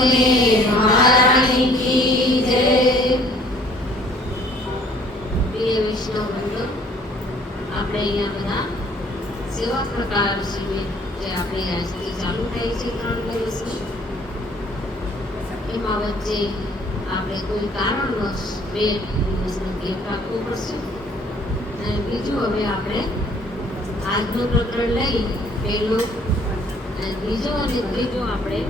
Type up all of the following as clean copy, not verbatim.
બોલે મહારાણી કી જય। પ્રિય વૈષ્ણવ બંધો, આપણે અહીંયા બધા સેવા પ્રકાર શિબિર જે આપણે આજથી ચાલુ થઈ છે 3 દિવસની, એમાં વચ્ચે આપણે કોઈ કારણવશ 2 દિવસનો ગેપ રાખવો પડશે। અને બીજું, હવે આપણે આજનું પ્રકરણ લઈ પહેલું અને બીજો અને ત્રીજો આપણે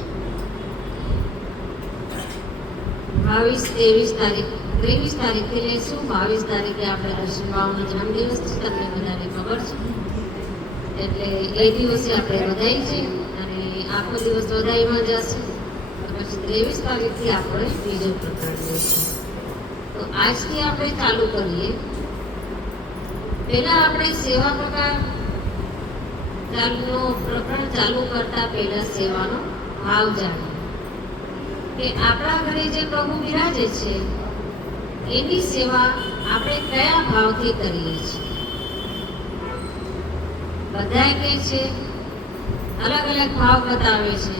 22-23 તારીખ 23 તારીખે લઈશું। 22 તારીખે આપણે ઋષિભાવનો જન્મદિવસ છે, તમને બધાને ખબર છે, એટલે એ દિવસે આપણે વધાઈ છે અને આખો દિવસ વધાઈમાં જશે। પછી 23 તારીખથી આપણે બીજો પ્રકરણ લઈશું। તો આજથી આપણે ચાલુ કરીએ। પહેલા આપણે સેવા પ્રકાર પ્રકરણ ચાલુ કરતા પહેલા સેવાનો ભાવ જાણીએ કે આપણા ઘરે જે પ્રભુ બિરાજે છે એની સેવા આપણે કયા ભાવથી કરીએ છીએ। બધા કહે છે, અલગ અલગ ભાવ બતાવે છે,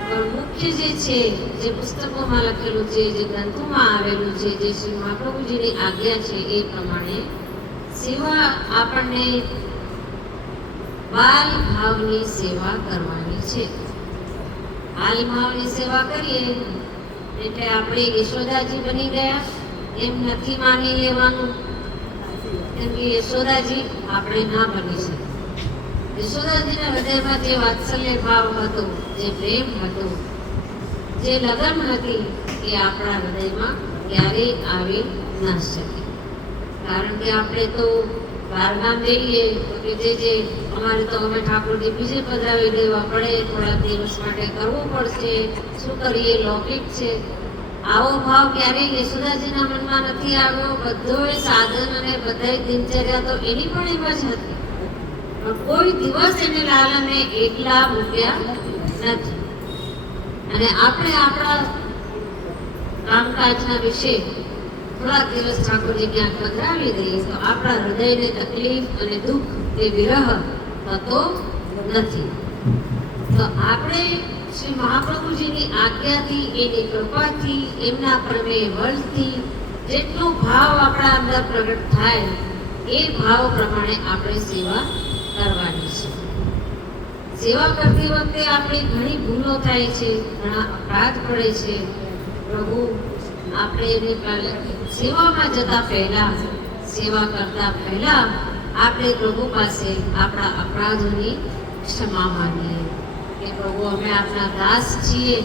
પણ મુખ્ય જે છે, જે પુસ્તકોમાં લખેલું છે, જે ગ્રંથોમાં આવેલું છે, જે શ્રી મહાપ્રભુજીની આજ્ઞા છે એ પ્રમાણે સેવા આપણને બાલ ભાવની સેવા કરવાની છે। બાલ ભાવની સેવા કરીએ એટલે આપણે યશોદાજી બની ગયા એમ નથી માની લેવાનું, કેમ કે યશોદાજી આપણે ના બની શકીએ। યશોદાજીના હૃદયમાં જે વાત્સલ્ય ભાવ હતો, જે પ્રેમ હતો, જે લગન હતી, એ આપણા હૃદયમાં ક્યારેય આવી ના શકે। કારણ કે આપણે તો બારગામ જઈએ તો કે જે અમારે તો અમે ઠાકોરજી બીજે પધરાવી દેવા પડે, થોડા દિવસ માટે કરવું પડશે, શું કરીએ, લૌકિક છે। આવો ભાવ ક્યારેય યશોદાજીના મનમાં નથી આવ્યો। બધોય સાધન અને બધાય દિનચર્યા તો એની પણ એમ જ હતી, પણ કોઈ દિવસ એને લાલને એકલા મૂક્યા નથી। અને આપણે આપણા કામકાજના વિશે થોડા દિવસ ઠાકોરજી ક્યાંક પધરાવી દઈએ તો આપણા હૃદયને તકલીફ અને દુઃખ કે વિરહ થતો નથી। તો આપણે શ્રી મહાપ્રભુજીની આજ્ઞાથી, એની કૃપાથી, એમના પ્રમેય બળથી જેટલો ભાવ આપણા અંદર પ્રગટ થાય એ ભાવ પ્રમાણે આપણે સેવા કરવાની છે। સેવા કરતી વખતે આપણી ઘણી ભૂલો થાય છે, ઘણા અપરાધ પડે છે। પ્રભુ આપણે એની સેવામાં જતા પહેલા, સેવા કરતા પહેલા આપણે પ્રભુ પાસે આપણા અપરાધોની ક્ષમા માંગીએ કે પ્રભુ, અમે આપના દાસ છીએ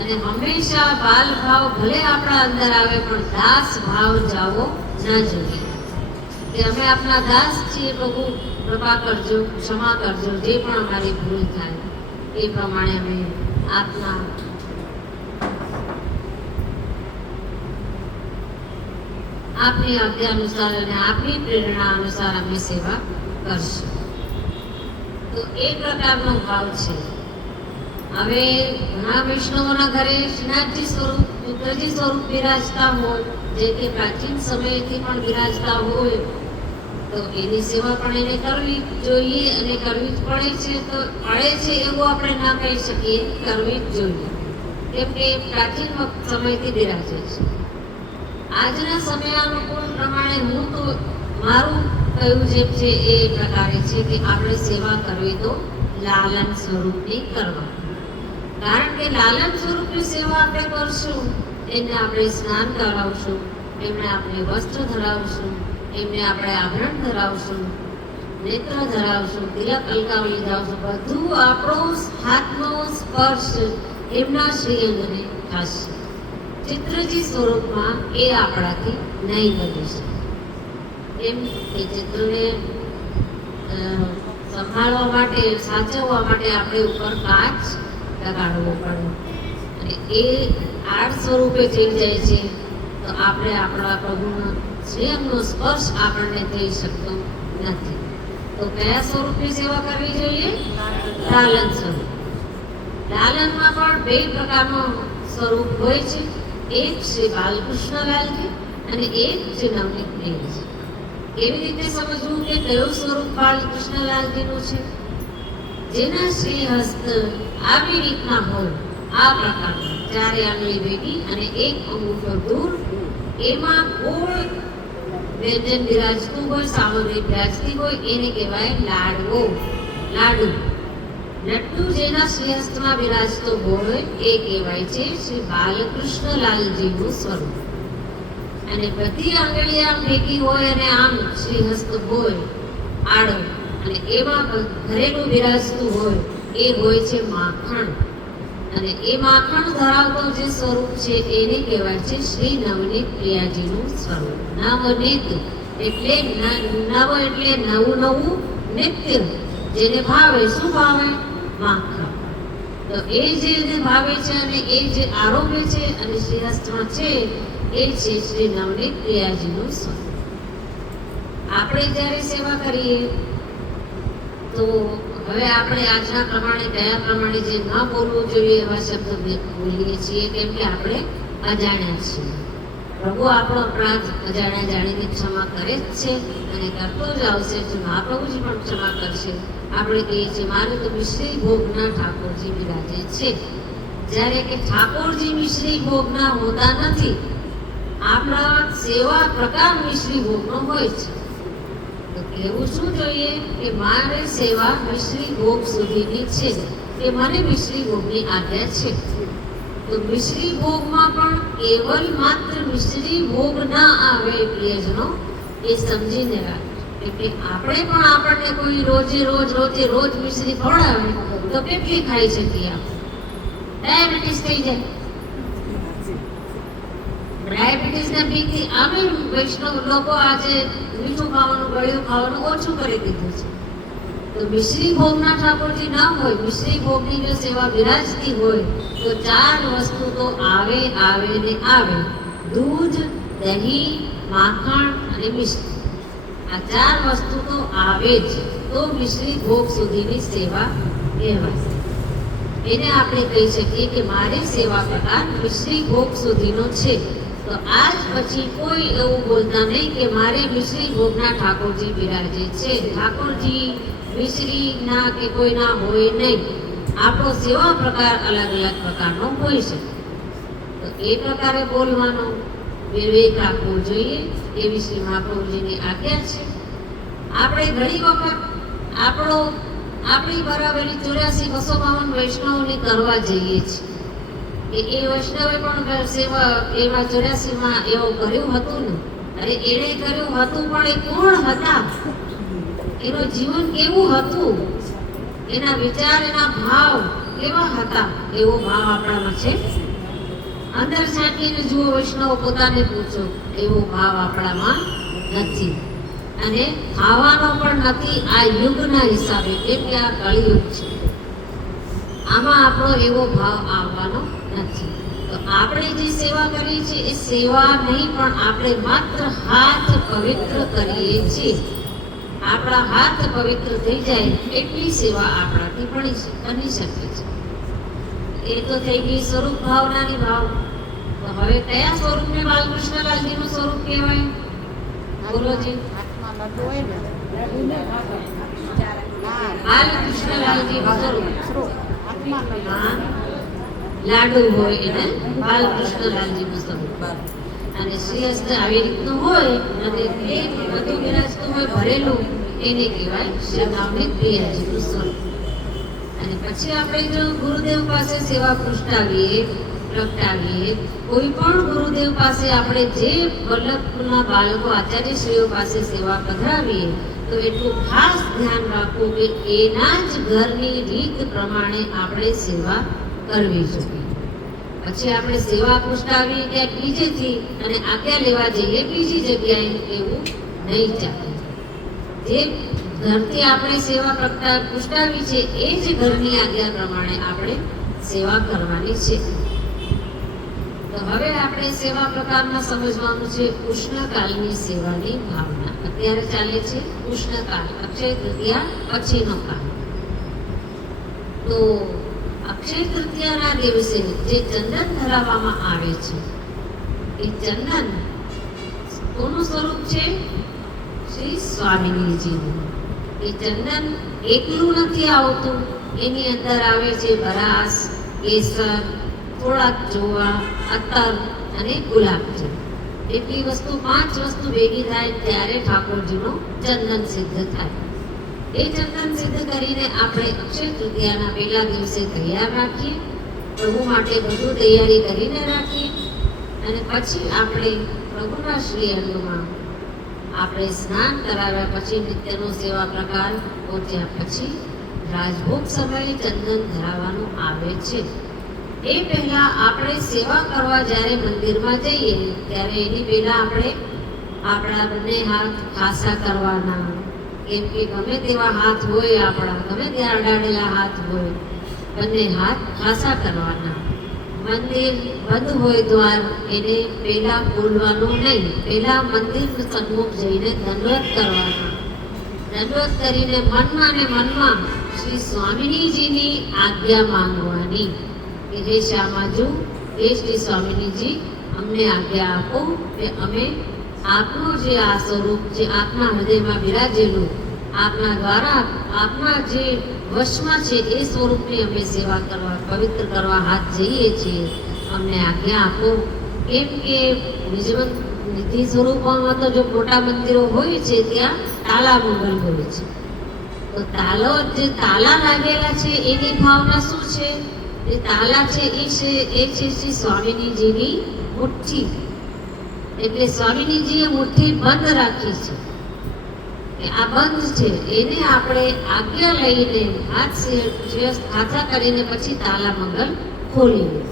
અને હંમેશા બાલ ભાવ ભલે આપણા અંદર આવે પણ દાસ ભાવ જાવો ન જોઈએ, કે અમે આપના દાસ છીએ પ્રભુ, કૃપા કરજો, ક્ષમા કરજો, જે પણ અમારી ભૂલ થાય એ પ્રમાણે અમે આપના આપની આજ્ઞા અનુસાર અને આપની પ્રેરણા અનુસાર અમે સેવા કરશું। તો એ પ્રકારનો ભાવ છે। હવે ઘણા વૈષ્ણવોના ઘરે શ્રીનાથજી સ્વરૂપ, રુદ્રજી સ્વરૂપ બિરાજતા હોય, જે કે પ્રાચીન સમયથી પણ બિરાજતા હોય, તો એની સેવા પણ એને કરવી જોઈએ અને કરવી જ પડે છે। તો પડે છે એવું આપણે ના કહી શકીએ, કરવી જ જોઈએ, કેમ કે પ્રાચીન સમયથી બિરાજે છે। આજના સમયાનુકૂળ પ્રમાણે હું તો મારું કયું જેમ છે એ પ્રકારે છે કે આપણે સેવા કરવી તો લાલન સ્વરૂપની કરવાની। કારણ કે લાલન સ્વરૂપની સેવા આપણે કરશું, એમને આપણે સ્નાન કરાવશું, એમને આપણે વસ્ત્ર ધરાવશું, એમને આપણે આભરણ ધરાવશું, નેત્ર ધરાવશું, તિલક અલકાવલી ધરાવશું, બધું આપણો હાથનો સ્પર્શ એમના શ્રીઅંગને થશે। ચિત્રજી સ્વરૂપમાં એ આપણાથી નહીં બની શકે। એમ એ ચિત્રને સંભાળવા માટે, સાચવવા માટે આપણે ઉપર કાચ લગાડવો પડે, અને એ આડ સ્વરૂપે થઈ જાય છે તો આપણે આપણા પ્રભુનો શ્રીઅંગનો સ્પર્શ આપણને થઈ શકતો નથી। તો કયા સ્વરૂપની સેવા કરવી જોઈએ? લાલન સ્વરૂપ। લાલનમાં પણ 2 પ્રકારનો સ્વરૂપ હોય છે, એક શ્રી બાલકૃષ્ણલાલજી અને એક શ્રી નવનીત દેવજી। એવી રીતે સમજવું કે કયું સ્વરૂપ બાલકૃષ્ણલાલજીનું છે? જેના શ્રી હસ્ત આવી રીતના હોય, આ પ્રકારનું ચારે આંગળી ભેગી અને એક અંગૂઠો દૂર, એમાં ગોળ વ્યંજન બિરાજતું હોય, સામગ્રી બિરાજતી હોય, એને કહેવાય લાડવો, લાડુ. લડ્ડુ જેના શ્રીહસ્તમાં બિરાજતો હોય એ કહેવાય છે શ્રી બાલકૃષ્ણલાલજીનું સ્વરૂપ. અને બધી આંગળી આમ ભેગી હોય અને આમ શ્રીહસ્ત હોય આડો, અને એમાં ભરેલું બિરાજતું હોય એ હોય છે માખણ. અને એ માખણ ધરાવતો જે સ્વરૂપ છે એને કહેવાય છે શ્રી નવનીત પ્રિયાજીનું સ્વરૂપ. નવનીત એટલે નવ એટલે નવું નવું, નિત્ય જેને ભાવે. શું ભાવે? માખણ. તો એ જે ભાવે છે અને એ જે આરોગ્ય છે અને શ્રીહસ્તમાં છે એ છે શ્રી નવનીત પ્રિયાજીનું સ્વરૂપ. આપણે જ્યારે સેવા કરીએ તો હવે આપણે આજના પ્રમાણે કયા પ્રમાણે જે ન બોલવું જોઈએ એવા શબ્દ બોલીએ છીએ, કેમ કે આપણે અજાણ્યા છીએ. પ્રભુ આપણો અપરાધ અજાણ્યા જાણીને ક્ષમા કરે જ છે અને કરતો જ આવશે. જો મહાપ્રભુજી પણ ક્ષમા કરશે. આપણે કહીએ છીએ મારે તો મિશ્રી ભોગના ઠાકોરજી બિરાજે છે, જ્યારે કે ઠાકોરજી મિશ્રી ભોગના હોતા નથી. આપણા સેવા પ્રકાર મિશ્રી ભોગનો હોય છે. એવું શું જોઈએ કે મારે સેવા મિશ્રી ભોગ સુધીની છે, કે મને મિશ્રી ભોગની આજ્ઞા છે. તો મિશ્રી ભોગમાં પણ કેવલ માત્ર મિશ્રી ભોગ ના આવે પ્રિયજનો, એ સમજીને રાખે. એટલે આપણે પણ આપણને કોઈ રોજે રોજ મિશ્રી ખવડાવે તો કેટલી ખાઈ શકીએ? ડાયાબિટીસ થઈ જાય. ડાયાબિટીસના બીકથી અમે વૈષ્ણવ લોકો આજે મીઠું ખાવાનું, ગળ્યું ખાવાનું ઓછું કરી દીધું છે. તો મિશ્રી ભોગના ઠાકોરજી ના હોય, મિશ્રી ભોગની જો સેવા બિરાજતી હોય તો ચાર વસ્તુ તો આવે ને આવે. દૂધ, દહીં, માખણ અને મિશ્રી. આ ચાર વસ્તુ તો આવે જ, તો મિશ્રી ભોગ સુધીની સેવા કહેવાય. એને આપણે કહી શકીએ કે મારી સેવા પ્રકાર મિશ્રી ભોગ સુધીનો છે. તો આજ પછી કોઈ એવું બોલતા નહીં કે મારે મિશ્રી ભોગના ઠાકોરજી બિરાજે છે. ઠાકોરજી મિશ્રી ના કે કોઈ ના હોય નહીં. આપણો સેવા પ્રકાર અલગ અલગ પ્રકારનો હોય છે. તો એ પ્રકારે બોલવાનો વિવેક રાખવો જોઈએ, એવી શ્રી મહાપ્રભુજીની આજ્ઞા છે. આપણે ઘણી વખત આપણી બરાબરી 84-252 વૈષ્ણવોની કરવા જઈએ છીએ. એ વૈષ્ણવે પણ સેવા એવા 84માં એવું કર્યું હતું ને. અરે એણે કર્યું હતું, પણ એ કોણ હતા, એનું જીવન કેવું હતું, એના વિચાર, એના ભાવ કેવા હતા, એવો ભાવ આપણામાં છે? અંદર છાંટીને જુઓ વૈષ્ણવ, પોતાને પૂછો, એવો ભાવ આપણામાં નથી. અને ખાવાનો પણ નથી આ યુગના હિસાબે, કેમ કે આ કળિયુગ છે. આમાં આપણો એવો ભાવ આવવાનો નથી. તો આપણે જે સેવા કરીએ છીએ એ સેવા નહીં, પણ આપણે માત્ર હાથ પવિત્ર કરીએ છીએ. આપણા હાથ પવિત્ર થઈ જાય એટલી સેવા આપણાથી બની શકે છે. એ તો થઈ ગઈ સ્વરૂપ ભાવનાની ભાવ. તો હવે કયા સ્વરૂપને બાલકૃષ્ણલાલજીનું સ્વરૂપ કહેવાય? બોલો જી. બાલકૃષ્ણલાલજીનું સ્વરૂપ લાડુ હોય એને બાલકૃષ્ણલાલજીનું સ્વરૂપ. અને શ્રીહસ્ત આવી રીતનું હોય અને એ બધું બિરાજતું હોય ભરેલું, એને કહેવાય શ્રી નવનીત પ્રિયાજીનું સ્વરૂપ. અને પછી આપણે જો ગુરુદેવ પાસે સેવા પ્રગટાવીએ, કોઈ પણ ગુરુદેવ પાસે આપણે જે વલ્લભના બાળકો આચાર્યશ્રીઓ પાસે સેવા પધરાવીએ તો એટલું ખાસ ધ્યાન રાખવું કે એના જ ઘરની રીત પ્રમાણે આપણે સેવા કરવી જોઈએ. પછી આપણે સેવા પૃષ્ઠાવી ક્યાંક બીજેથી અને આજ્ઞા લેવા જઈએ બીજી જગ્યાએ, એવું નહીં ચાલે. જે ઘરથી આપણે સેવા પૃષ્ઠાવી છે એ જ ઘરની આજ્ઞા પ્રમાણે આપણે સેવા કરવાની છે. તો હવે આપણે સેવા પ્રકારમાં સમજવાનું છે ઉષ્ણકાલની સેવાની ભાવના. અત્યારે ચાલે છે ઉષ્ણકાલ, અક્ષય તૃતીયા પછીનો કાળ. તો અક્ષય તૃતીયાના દિવસે જે ચંદન ધરાવવામાં આવે છે એ ચંદન કોનું સ્વરૂપ છે? શ્રી સ્વામિનીજીનું. એ ચંદન એકલું નથી આવતું, એની અંદર આવે છે બરાસ, કેસર, થોડાક જોવા, અત્તર અને ગુલાબ જળ. એટલી વસ્તુ 5 વસ્તુ ભેગી થાય ત્યારે ઠાકોરજીનું ચંદન સિદ્ધ થાય. એ ચંદન સિદ્ધ કરીને આપણે અક્ષય તૃતીયાના પહેલા દિવસે તૈયાર રાખીએ. પ્રભુ માટે બધું તૈયારી કરીને રાખીએ અને પછી આપણે પ્રભુના શ્રી અંગમાં આપણે સ્નાન કરાવ્યા પછી નિત્યનો સેવા પ્રકાર પહોંચ્યા પછી રાજભોગ સમયે ચંદન ધરાવવાનું આવે છે. એ પહેલા આપણે સેવા કરવા જ્યારે મંદિરમાં જઈએ ત્યારે એની પહેલા આપણે આપણા બંને હાથ ખાસા કરવાના. કેમ કે ગમે તેવા હાથ હોય, આપણા ગમે ત્યાં અડાડેલા હાથ હોય, બંને હાથ ખાસા કરવાના. મંદિર બંધ હોય દ્વાર એને પહેલા ખોલવાનું નહીં, પહેલા મંદિર સન્મુખ જઈને દંડવત કરવાના. દંડવત કરીને મનમાં ને મનમાં શ્રી સ્વામિનીજીની આજ્ઞા માંગવાની કે હે શ્યામાજુ, હે શ્રી સ્વામિનીજી, અમને આજ્ઞા આપો કે અમે આપનું જે આ સ્વરૂપ જે આપના હૃદયમાં બિરાજેલું, આપના દ્વારા આપના જે વશમાં છે એ સ્વરૂપની અમે સેવા કરવા, પવિત્ર કરવા હાથ જઈએ છીએ. અમને આજ્ઞા આપો. કેમ કે નિધિ સ્વરૂપમાં તો જો મોટા મંદિરો હોય છે ત્યાં તાલા મંગલ હોય છે, તો જે તાલા લાગેલા છે એની ભાવના શું છે? એ તાલા છે એ છે શ્રી સ્વામિનીજીની મુઠ્ઠી. એટલે સ્વામિનીજીએ મુઠ્ઠી બંધ રાખી છે, આ બંધ છે. એને આપણે આજ્ઞા લઈને હાથા કરીને પછી તાલા મંગલ ખોલીએ.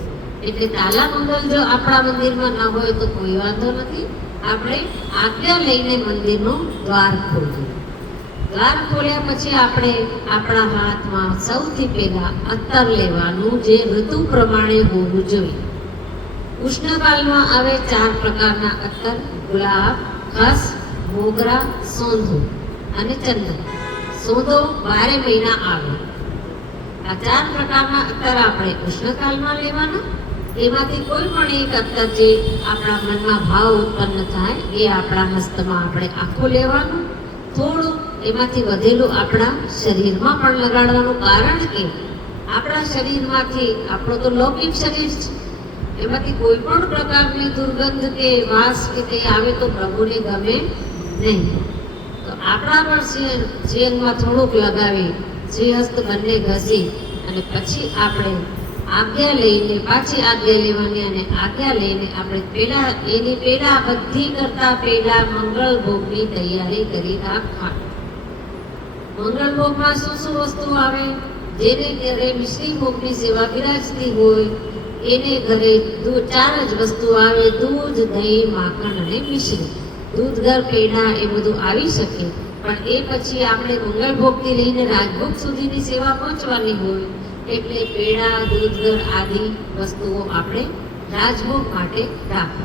એટલે તાલા મંગલ જો આપણા મંદિરમાં ન હોય તો કોઈ વાંધો નથી, આપણે આજ્ઞા લઈને મંદિરનું દ્વાર ખોલીએ. દ્વાર ખોલ્યા પછી આપણે આપણા હાથમાં સૌથી પહેલા અત્તર લેવાનું, જે ઋતુ પ્રમાણે હોવું જોઈએ. ઉષ્ણકાલમાં આવે 4 પ્રકારના અત્તર: ગુલાબ, ખસ, મોગરા, સોંધો અને ચંદન. સોંધો 12 મહિના આવે. આ 4 પ્રકારના અત્તર આપણે ઉષ્ણકાલમાં લેવાના. એમાંથી કોઈ પણ એક અત્તર જે આપણા મનમાં ભાવ ઉત્પન્ન થાય એ આપણા હસ્તમાં આપણે આખું લેવાનું. થોડું એમાંથી વધેલું આપણા શરીરમાં પણ લગાડવાનું. કારણ કે આપણા શરીરમાંથી, આપણો તો લૌકિક શરીર છે, એમાંથી કોઈ પણ પ્રકારની દુર્ગંધ કે વાસ કે તે આવે તો પ્રભુને ગમે નહીં. તો આપણા પણ શ્રીઅંગમાં થોડુંક લગાવી શ્રીહસ્ત બંને ઘસી અને પછી આપણે આજ્ઞા લઈને પાછી આજ્ઞા લેવાની. અને આજ્ઞા લઈને આપણે પહેલા બધી કરતા પહેલા મંગળ ભોગની તૈયારી કરી રાખવાની. મંગળ ભોગમાં શું શું વસ્તુ આવે? જેને ઘરે મિશ્રી ભોગની સેવા બિરાજતી હોય એને ઘરે 4 જ વસ્તુ આવે: દૂધ, દહીં, માખણ અને મિશ્રી. દૂધ, ઘર, પેઢા એ બધું આવી શકે, પણ એ પછી આપણે મંગળ ભોગથી લઈને રાજભોગ સુધીની સેવા પહોંચવાની હોય એટલે પેઢા, દૂધ, ઘર આદિ વસ્તુઓ આપણે રાજભોગ માટે રાખો.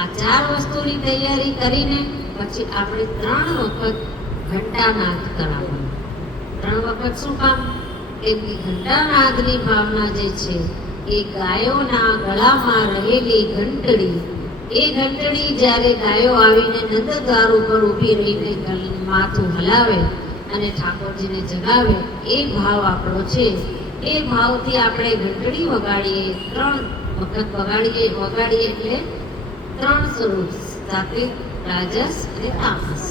આ 4 વસ્તુની તૈયારી કરીને પછી આપણે 3 વખત ઘંટાનાદ કરાવવાનો. 3 વખત શું કામ? કેમ કે ઘંટાનાદની ભાવના જે છે એ ગાયોના ગળામાં રહેલી ઘંટડી, એ ઘંટડી જ્યારે ગાયો આવીને નંદદ્વાર ઉપર ઊભી રહીને માથું હલાવે અને ઠાકોરજીને જગાવે, એ ભાવ આપણો છે. એ ભાવથી આપણે ઘંટડી વગાડીએ. 3 વખત વગાડીએ એટલે 3 સ્વરૂપ: સાત્વિક, રાજસ અને તામસ.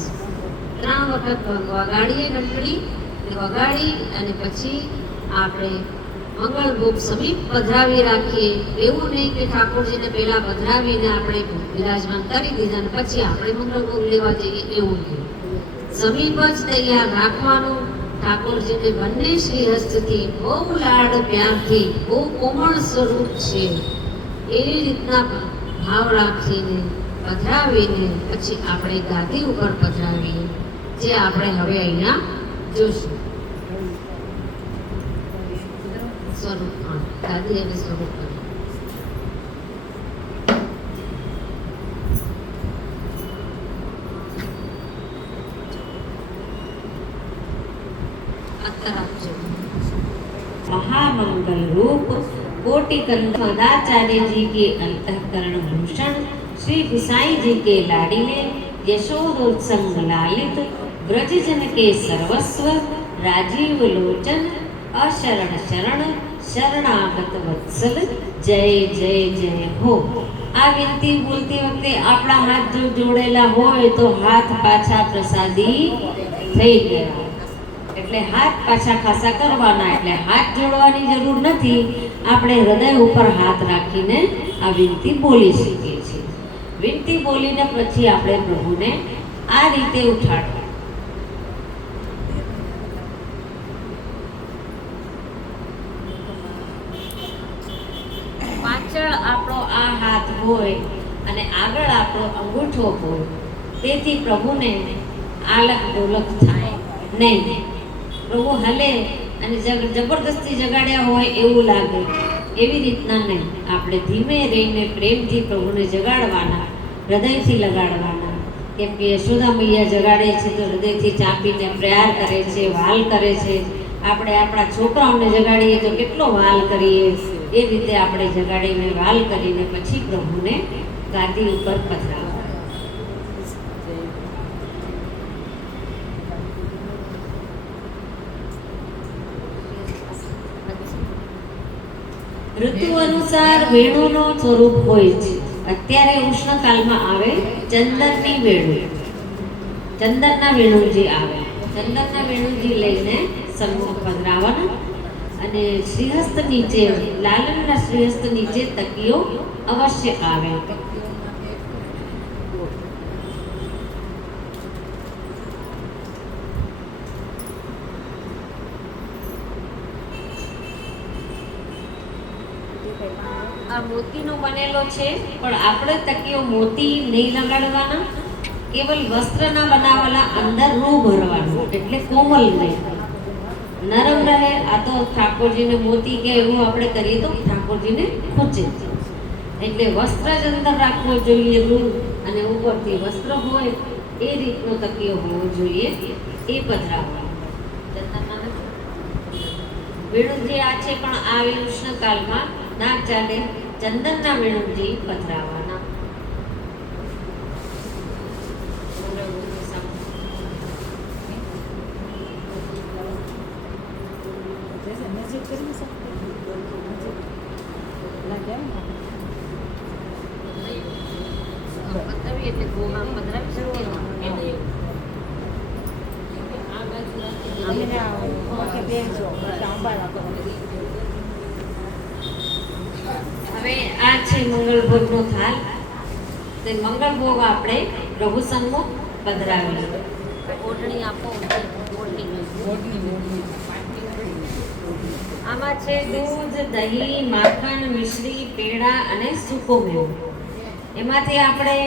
3 વખત વગાડીએ ઘંટડી. વગાડી અને પછી આપણે મંગળ ભોગ સમીપ પધરાવી રાખીએ. એવું નહીં કે ઠાકોરજીને પહેલા પધરાવીને આપણે બિરાજમાન કરી દીધા અને પછી આપણે મંગળ ભોગ લેવા જઈએ, એવું નહીં. સમીપ જ તૈયાર રાખવાનું. ઠાકોરજીને બંને શ્રીહસ્તથી બહુ લાડ પ્યારથી, બહુ કોમળ સ્વરૂપ છે એવી રીતના ભાવ રાખીને પધરાવીને પછી આપણે ગાદી ઉપર પધરાવીએ, જે આપણે હવે અહીંયા જોશું. સ્વરૂપ, ગાદી અને સ્વરૂપ. महामंगल रूप कोटिकंठ सदाचार्य जी के अंतःकरण भूषण श्री गुसाई जी के लाडीले यशोदोत्संग लालित ब्रजजन के सर्वस्व राजीव लोचन अशरण शरण શરણાગત વત્સલ જય જય જય હો. આ વિનંતી બોલતી વખતે આપણા હાથ જો જોડેલા હોય તો હાથ પાછા પ્રસાદી થઈ ગયા. એટલે હાથ પાછા ખાસા કરવાના. એટલે હાથ જોડવાની જરૂર નથી. આપણે હૃદય ઉપર હાથ રાખીને આ વિનંતી બોલી શકીએ છીએ. વિનંતી બોલીને પછી આપણે પ્રભુને આ રીતે ઉઠાડવા. પાછળ આપણો આ હાથ હોય અને આગળ આપણો અંગૂઠો હોય, તેથી પ્રભુને આલક ડોલક થાય નહીં. પ્રભુ હલે અને જબરદસ્તી જગાડ્યા હોય એવું લાગે, એવી રીતના નહીં. આપણે ધીમે રહીને પ્રેમથી પ્રભુને જગાડવાના, હૃદયથી લગાડવાના. કેમ કે યશોદા મૈયા જગાડે છે તો હૃદયથી ચાંપીને પ્યાર કરે છે, વાલ કરે છે. આપણે આપણા છોકરાઓને જગાડીએ તો કેટલો વાલ કરીએ. એ રીતે આપણે જગાડીને વાલ કરીને પછી પ્રભુને ગાદી ઉપર પધરાવવા. ઋતુ અનુસાર વેણુનો સ્વરૂપ હોય છે. અત્યારે ઉષ્ણકાળમાં આવે ચંદનની વેણુ, ચંદનના વેણુજી આવે. ચંદનના વેણુજી લઈને સન્મુખ પધરાવવાના અને શ્રીહસ્ત નીચે, લાલનના શ્રીહસ્ત નીચે તકીઓ અવશ્ય આવે. આ મોતીનો બનેલો છે, પણ આપણે તકીઓ મોતી નહીં લગાડવાના. કેવલ વસ્ત્રના બનાવેલા અંદર રૂ ભરવાનું, એટલે કોમલ નહીં, નરમ રહે. આ તો ઠાકોરજીને મોતી કે એવું આપણે કરીએ તો ઠાકોરજીને ખૂંચે. એટલે વસ્ત્ર જ અંદર રાખવો જોઈએ રૂ, અને ઉપરથી વસ્ત્ર હોય એ રીતનો તકીઓ હોવો જોઈએ. એ પધરાવવાનો. વેણુજી આ છે, પણ આ ઉષ્ણકાળમાં ના ચાલે. ચંદનના વેણુજી પધરાવવાના. હવે આ છે મંગળભોગનો થાળ. તે મંગળભોગ આપણે પ્રભુ સન્મુખ પધરાવીએ. ઓઢણી આપો. આમાં છે દૂધ, દહીં, માખણ, મિશ્રી, પેડા અને સૂકો મેવો. એમાંથી આપણે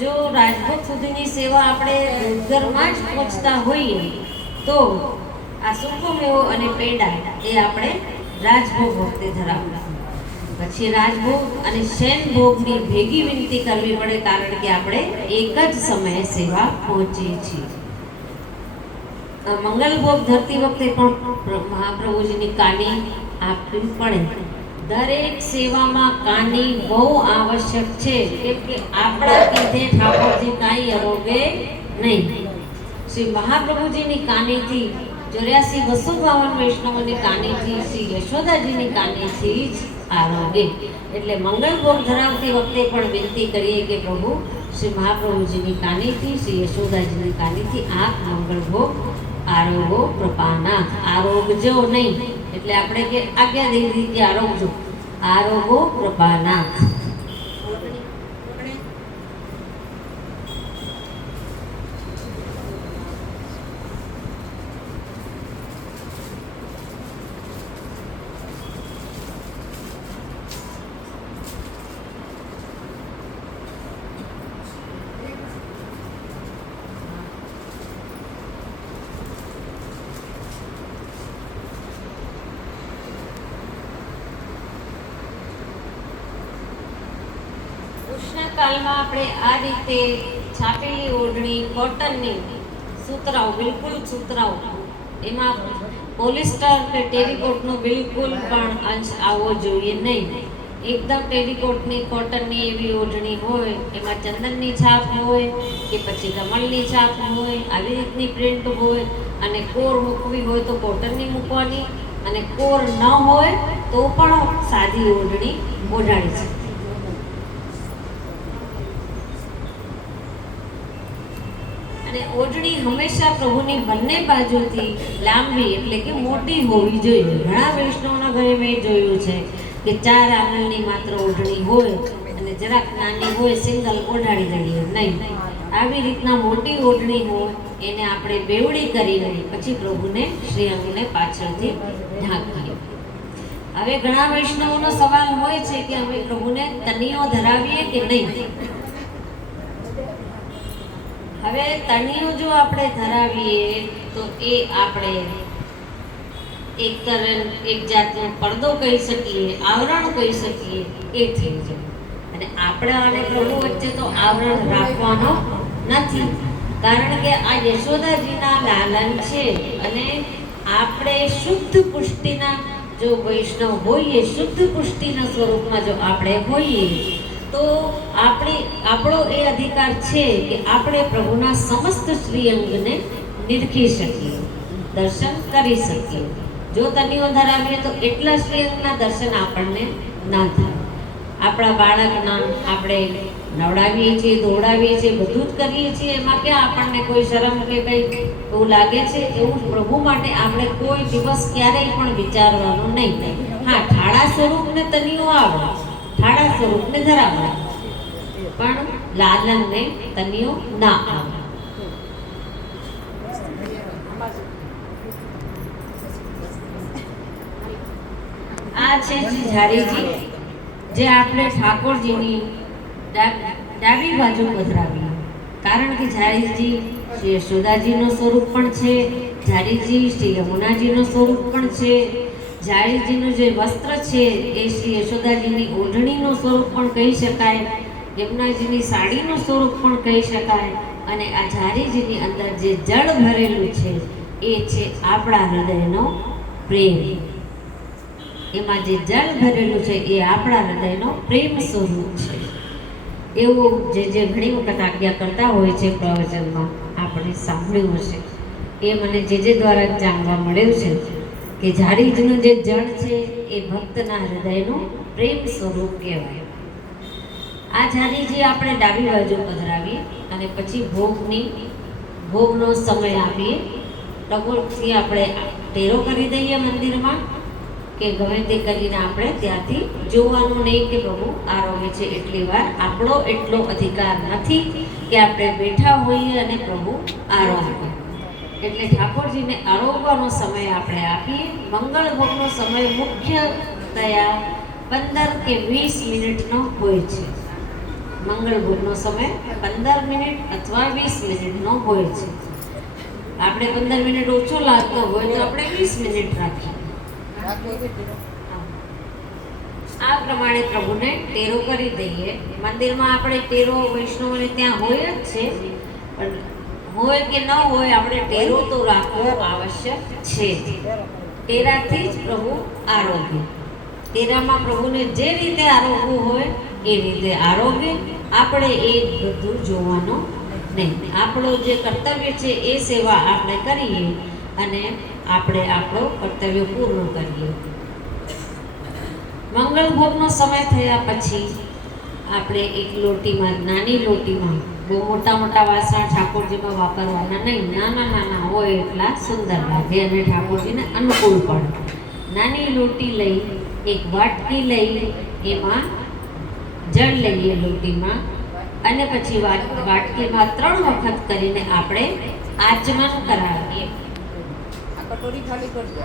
જો રાજભોગ સુધીની સેવા આપણે ઘરમાં જ પહોંચતા હોઈએ તો આ સૂકો મેવો અને પેડા એ આપણે રાજભોગ વખતે ધરાવતા. પછી રાજભોગ અને શયન ભોગની ભેગી વિનંતી કરવી પડે, કારણ કે આપણે એક જ સમયે સેવા પહોંચીએ છીએ. મંગલ ભોગ ધરતી વખતે પણ મહાપ્રભુજીની કાની આપવી પડે. દરેક સેવામાં કાની બહુ આવશ્યક છે, કેમ કે આપણા કીધે ઠાકોરજી કાંઈ અરોગે નહીં. શ્રી મહાપ્રભુજીની કાનીથી 84,252 વૈષ્ણવોની કાનીથી, શ્રી યશોદાજીની કાનીથી જ આરોગે. એટલે મંગલ ભોગ ધરાવતી વખતે પણ વિનંતી કરીએ કે પ્રભુ શ્રી મહાપ્રભુજીની કાનીથી, શ્રી યશોદાજીની કાનીથી આપ મંગળ ભોગ આરોગો કૃપાનાથ. આરોગજો નહીં એટલે આપણે કે આજ્ઞા દઈ દીધી કે આરોગજો. આરોગો કૃપાનાથ. ઉષ્ણકાળમાં આપણે આ રીતે છાપેલી ઓઢણી કોટનની સુતરાઉ, બિલકુલ સુતરાઉ, એમાં પોલિસ્ટર કે ટેરીકોટનો બિલકુલ પણ અંશ આવવો જોઈએ નહીં. એકદમ ટેરીકોટની કોટનની એવી ઓઢણી હોય, એમાં ચંદનની છાપ હોય કે પછી કમળની છાપ હોય, આવી રીતની પ્રિન્ટ હોય. અને કોર મૂકવી હોય તો કોટનની મૂકવાની, અને કોર ન હોય તો પણ સાદી ઓઢણી ઓઢાડી શકે. અને ઓઢણી હંમેશા પ્રભુની બંને બાજુથી લાંબી એટલે કે મોટી હોવી જોઈએ. ઘણા વૈષ્ણવના ઘરે મેં જોયું છે કે 4 આંગળની માત્ર ઓઢણી હોય અને જરાક નાની હોય, સિંગલ ઓઢાડી દઈએ. નહીં, આવી રીતના મોટી ઓઢણી હોય એને આપણે બેવડી કરીને પછી પ્રભુને શ્રીઅંગને પાછળથી ઢાંકીએ. હવે ઘણા વૈષ્ણવોનો સવાલ હોય છે કે અમે પ્રભુને તનિયો ધરાવીએ કે નહીં. હવે તનિયો જો આપણે ધરાવીએ તો એ આપણે એક જાતનો પડદો કહી શકીએ, આવરણ કહી શકીએ, એ થઈ જાય. અને આપણે અને પ્રભુ વચ્ચે તો આવરણ રાખવાનો નથી, કારણ કે આ યશોદાજીના લાલન છે. અને આપણે શુદ્ધ પુષ્ટિના જો વૈષ્ણવ હોઈએ, શુદ્ધ પુષ્ટિના સ્વરૂપમાં જો આપણે હોઈએ તો આપણો એ અધિકાર છે કે આપણે પ્રભુના સમસ્ત શ્રીઅંગને નિરખી શકીએ, દર્શન કરી શકીએ. જો તનિયો ધરાવીએ તો એટલા શ્રીઅંગના દર્શન આપણને ના થાય. આપણા બાળકના આપણે નવડાવીએ છીએ, દોડાવીએ છીએ, બધું જ કરીએ છીએ, એમાં ક્યાં આપણને કોઈ શરમ કે કંઈ એવું લાગે છે? એવું પ્રભુ માટે આપણે કોઈ દિવસ ક્યારેય પણ વિચારવાનું નહીં. હા, ઠાળા સ્વરૂપને તનિયો આવે, ઠાળા સ્વરૂપને ધરાવે, પણ લાલનને તનિયો ના આવે. આ છે ઝારીજી, જે આપણે ઠાકોરજીની ડાબી બાજુ પધરાવી. કારણ કે ઝારીજી શ્રી યશોદાજીનું સ્વરૂપ પણ છે, ઝારીજી શ્રી યમુનાજીનું સ્વરૂપ પણ છે, ઝારીજીનું જે વસ્ત્ર છે એ શ્રી યશોદાજીની ઓઢણીનું સ્વરૂપ પણ કહી શકાય, યમુનાજીની સાડીનું સ્વરૂપ પણ કહી શકાય. અને આ ઝારીજીની અંદર જે જળ ભરેલું છે એ છે આપણા હૃદયનો પ્રેમ. એમાં જે જળ ભરેલું છે એ આપણા હૃદયનો પ્રેમ સ્વરૂપ છે. એવું જે ઘણી વખત આજ્ઞા કરતા હોય છે પ્રવચનમાં, આપણે સાંભળ્યું હશે. એ મને જે દ્વારા જાણવા મળ્યું છે કે ઝારીજીનું જે જળ છે એ ભક્તના હૃદયનું પ્રેમ સ્વરૂપ કહેવાય. આ ઝારીજી આપણે ડાબી બાજુ પધરાવીએ અને પછી ભોગનો સમય આપીએ. ટકોરથી આપણે ટેરો કરી દઈએ મંદિરમાં કે ગમે તે કરીને આપણે ત્યાંથી જોવાનું નહીં કે પ્રભુ આરોગે છે એટલી વાર. આપણો એટલો અધિકાર નથી કે આપણે બેઠા હોઈએ અને પ્રભુ આરોગે. એટલે ઠાકોરજીને આરોગવાનો સમય આપણે આપીએ. મંગળ ભોગનો સમય મુખ્યતયા 15 કે 20 મિનિટનો હોય છે. મંગળ ભોગનો સમય 15 મિનિટ અથવા 20 મિનિટનો હોય છે. આપણે 15 મિનિટ ઓછો લાગતો હોય તો આપણે 20 મિનિટ રાખીએ. આ પ્રમાણે પ્રભુને ટેરો કરી દઈએ. મંદિરમાં આપણે ટેરો વૈષ્ણવને ત્યાં હોય જ છે, પણ હોય કે ન હોય આપણે ટેરો તો રાખવો આવશ્યક છે. ટેરાથી જ પ્રભુ આરોગ્ય. ટેરામાં પ્રભુને જે રીતે આરોગવું હોય એ રીતે આરોગ્ય. આપણે એ બધું જોવાનું નહીં. આપણો જે કર્તવ્ય છે એ સેવા આપણે કરીએ અને આપણે આપણો કર્તવ્ય પૂર્ણ કરીએ. મંગળ ભોગનો સમય થયા પછી આપણે એક લોટીમાં, નાની લોટીમાં, બહુ મોટા વાસણ ઠાકોરજીમાં વાપરવાના નહીં, નાના હોય એટલા સુંદર લાગે અને ઠાકોરજીને અનુકૂળ પડે. નાની લોટી લઈ, એક વાટકી લઈ, એમાં જળ લઈએ લોટીમાં અને પછી વાટકીમાં 3 વખત કરીને આપણે આચમન કરાવીએ. કટોરી ખાલી કરજો.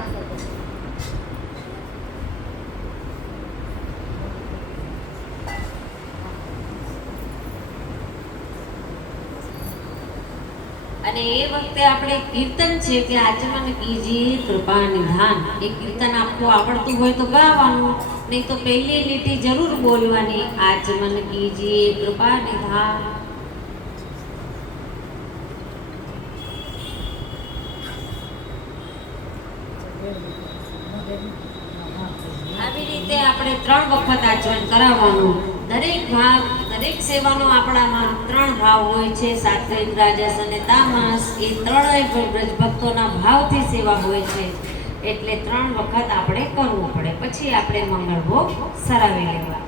અને એ વખતે આપણે કીર્તન છે કે આચમન કીજીએ કૃપા નિધાન. એ કીર્તન આપવું આવડતું હોય તો ગાવાનું, નહીં તો પહેલી લીટી જરૂર બોલવાની, આચમન કીજીએ કૃપા નિધાન. આવી રીતે આપણે 3 વખત આચમન કરાવવાનું. દરેક સેવાનો આપણામાં 3 ભાવ હોય છે, સાત્વિક, રાજસ અને તામસ. એ 3 બ્રજ ભક્તોના ભાવથી સેવા હોય છે. એટલે 3 વખત આપણે કરવું પડે, પછી આપણે મંગળભોગ સરાવી લેવા.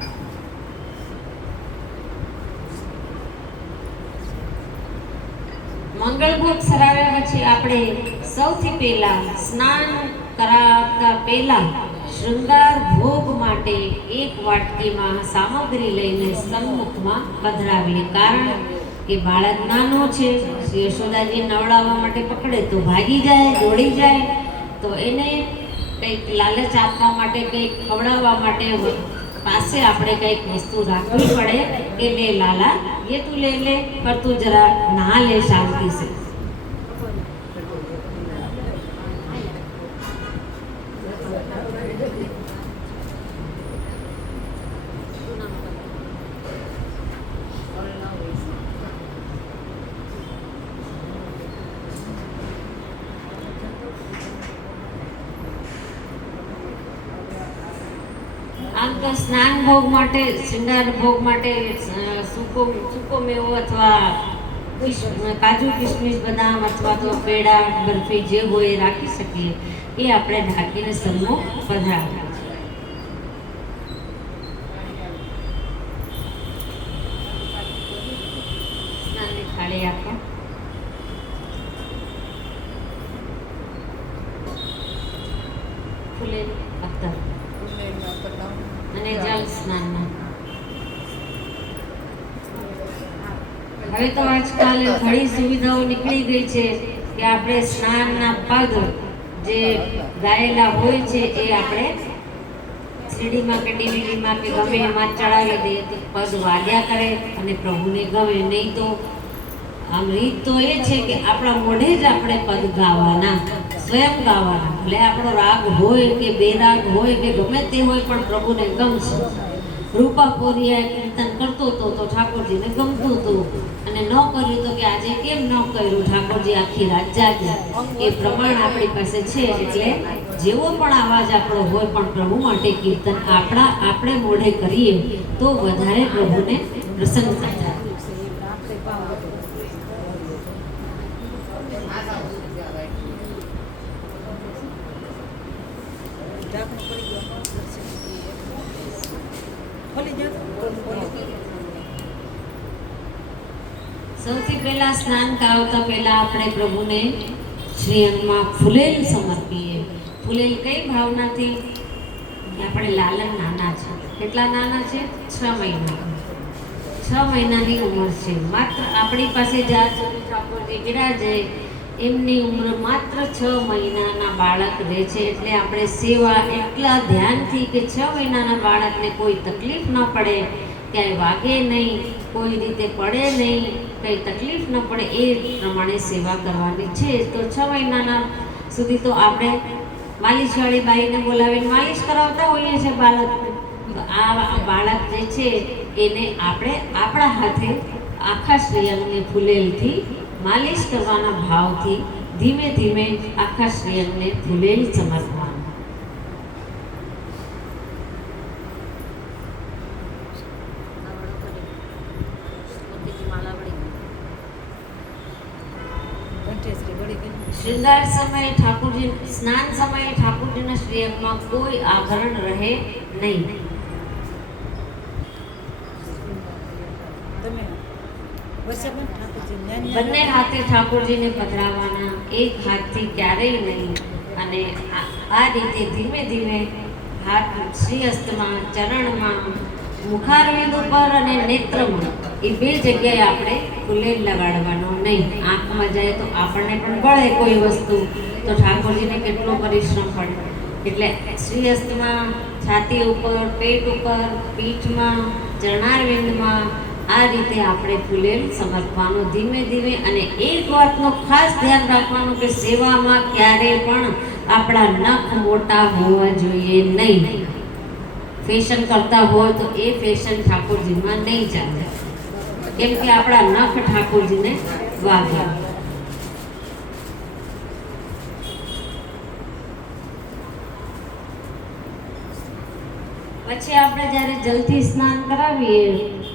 મંગળભોગ સરાવ્યા પછી આપણે સૌથી પહેલા સ્નાન કરાવતા પહેલા શૃંગાર ભોગ માટે એક વાટકીમાં સામગ્રી લઈને સન્મુખમાં પધરાવીએ. કારણ કે બાળક નાનો છે, શ્રી યશોદાજી નવડાવવા માટે પકડે તો ભાગી જાય, દોડી જાય, તો એને કંઈક લાલચ આપવા માટે, કંઈક ખવડાવવા માટે પાસે આપણે કંઈક વસ્તુ રાખવી પડે કે લે લાલા, ये तू ले ले, पर तू जरा नहा ले शांति से. આમ તો સ્નાન ભોગ માટે, શૃંગાર ભોગ માટે સૂકો મેવો અથવા કાજુ કિશમિશ બદામ અથવા તો પેડા બરફી જે હોય એ રાખી શકીએ. એ આપણે ઢાંકીને સન્મુખ પધરાવીએ. સ્નાનની થાળી આપો, ફૂલેલી અત્તર અને જલ સ્નાનમાં. હવે તો આજકાલ ઘણી સુવિધાઓ નીકળી ગઈ છે કે આપણે સ્નાનના પદ જે ગાયેલા હોય છે એ આપણે સીડીમાં કે ડીવીડીમાં કે ગમે એમાં ચડાવી દઈએ તો પદ વાગ્યા કરે અને પ્રભુને ગમે. નહીં તો આમ રીત તો એ છે કે આપણા મોઢે જ આપણે પદ ગાવાના, સ્વયં ગાવાના. એટલે આપણો રાગ હોય કે બેરાગ હોય કે ગમે તે હોય પણ પ્રભુને ગમશે. રૂપા પોરિયા કીર્તન કરતો હતો તો ઠાકોરજીને ગમતું હતું, અને ન કર્યું તો કે આજે કેમ ન કર્યું, ઠાકોરજી આખી રાત જાગ્યા. એ પ્રમાણ આપણી પાસે છે. એટલે જેવો પણ અવાજ આપણો હોય પણ પ્રભુ માટે કીર્તન આપણે મોઢે કરીએ તો વધારે પ્રભુને પ્રસન્નતા થાય. સૌથી પહેલા સ્નાન કરાવતા પહેલા આપણે પ્રભુને શ્રી અંગમાં ફૂલેલ સમર્પીએ. ફૂલેલ કઈ ભાવનાથી? આપણે લાલન નાના છે. કેટલા નાના છે? 6 મહિના. 6 મહિનાની ઉંમર છે. માત્ર આપણી પાસે જ્યાં સુધી ઠાકોરજી બિરાજે એમની ઉંમર માત્ર 6 મહિનાના બાળક રહે છે. એટલે આપણે સેવા એટલા ધ્યાનથી કે 6 મહિનાના બાળકને કોઈ તકલીફ ન પડે, ક્યાંય વાગે નહીં, કોઈ રીતે પડે નહીં, કંઈ તકલીફ ન પડે એ પ્રમાણે સેવા કરવાની છે. તો 6 મહિનાના સુધી તો આપણે માલિશવાળી બાઈને બોલાવીને માલિશ કરાવતા હોઈએ છીએ બાળકને. તો આ બાળક જે છે એને આપણે આપણા હાથે આખા શ્રીઅંગને ફૂલેલથી માલિશ કરવાના ભાવથી ધીમે ધીમે આખા શ્રીઅંગને ફૂલેલ સમર્પવાનું. શ્રૃંગાર સમયે ઠાકોરજી, સ્નાન સમયે ઠાકોરજીના શ્રીઅંગમાં કોઈ આભરણ રહે નહીં. બંને હાથે ઠાકોરજીને પધરાવવાના, એક હાથથી ક્યારેય નહીં. અને આ રીતે ધીમે ધીમે હાથ શ્રીહસ્તમાં, ચરણમાં, મુખારવિંદ ઉપર અને નેત્રમાં એ 2 જગ્યાએ આપણે ફૂલેલ લગાડવાનો નહીં. આંખમાં જાય તો આપણને પણ બળે કોઈ વસ્તુ, તો ઠાકોરજીને કેટલો પરિશ્રમ પડે. એટલે શ્રીહસ્તમાં, છાતી ઉપર, પેટ ઉપર, પીઠમાં, ચરણારવિંદમાં આ રીતે આપણે ફૂલેલ સમર્પવાનું ધીમે ધીમે. અને એક વાતનું ખાસ ધ્યાન રાખવાનું કે સેવામાં ક્યારેય પણ આપણા નખ મોટા હોવા જોઈએ નહીં. ફેશન કરતા હોય તો એ ફેશન ઠાકોરજીમાં નહીં ચાલે, કેમ કે આપણા નખ ઠાકોરજીને વાગે. પછી આપણે જ્યારે જલથી સ્નાન કરાવીએ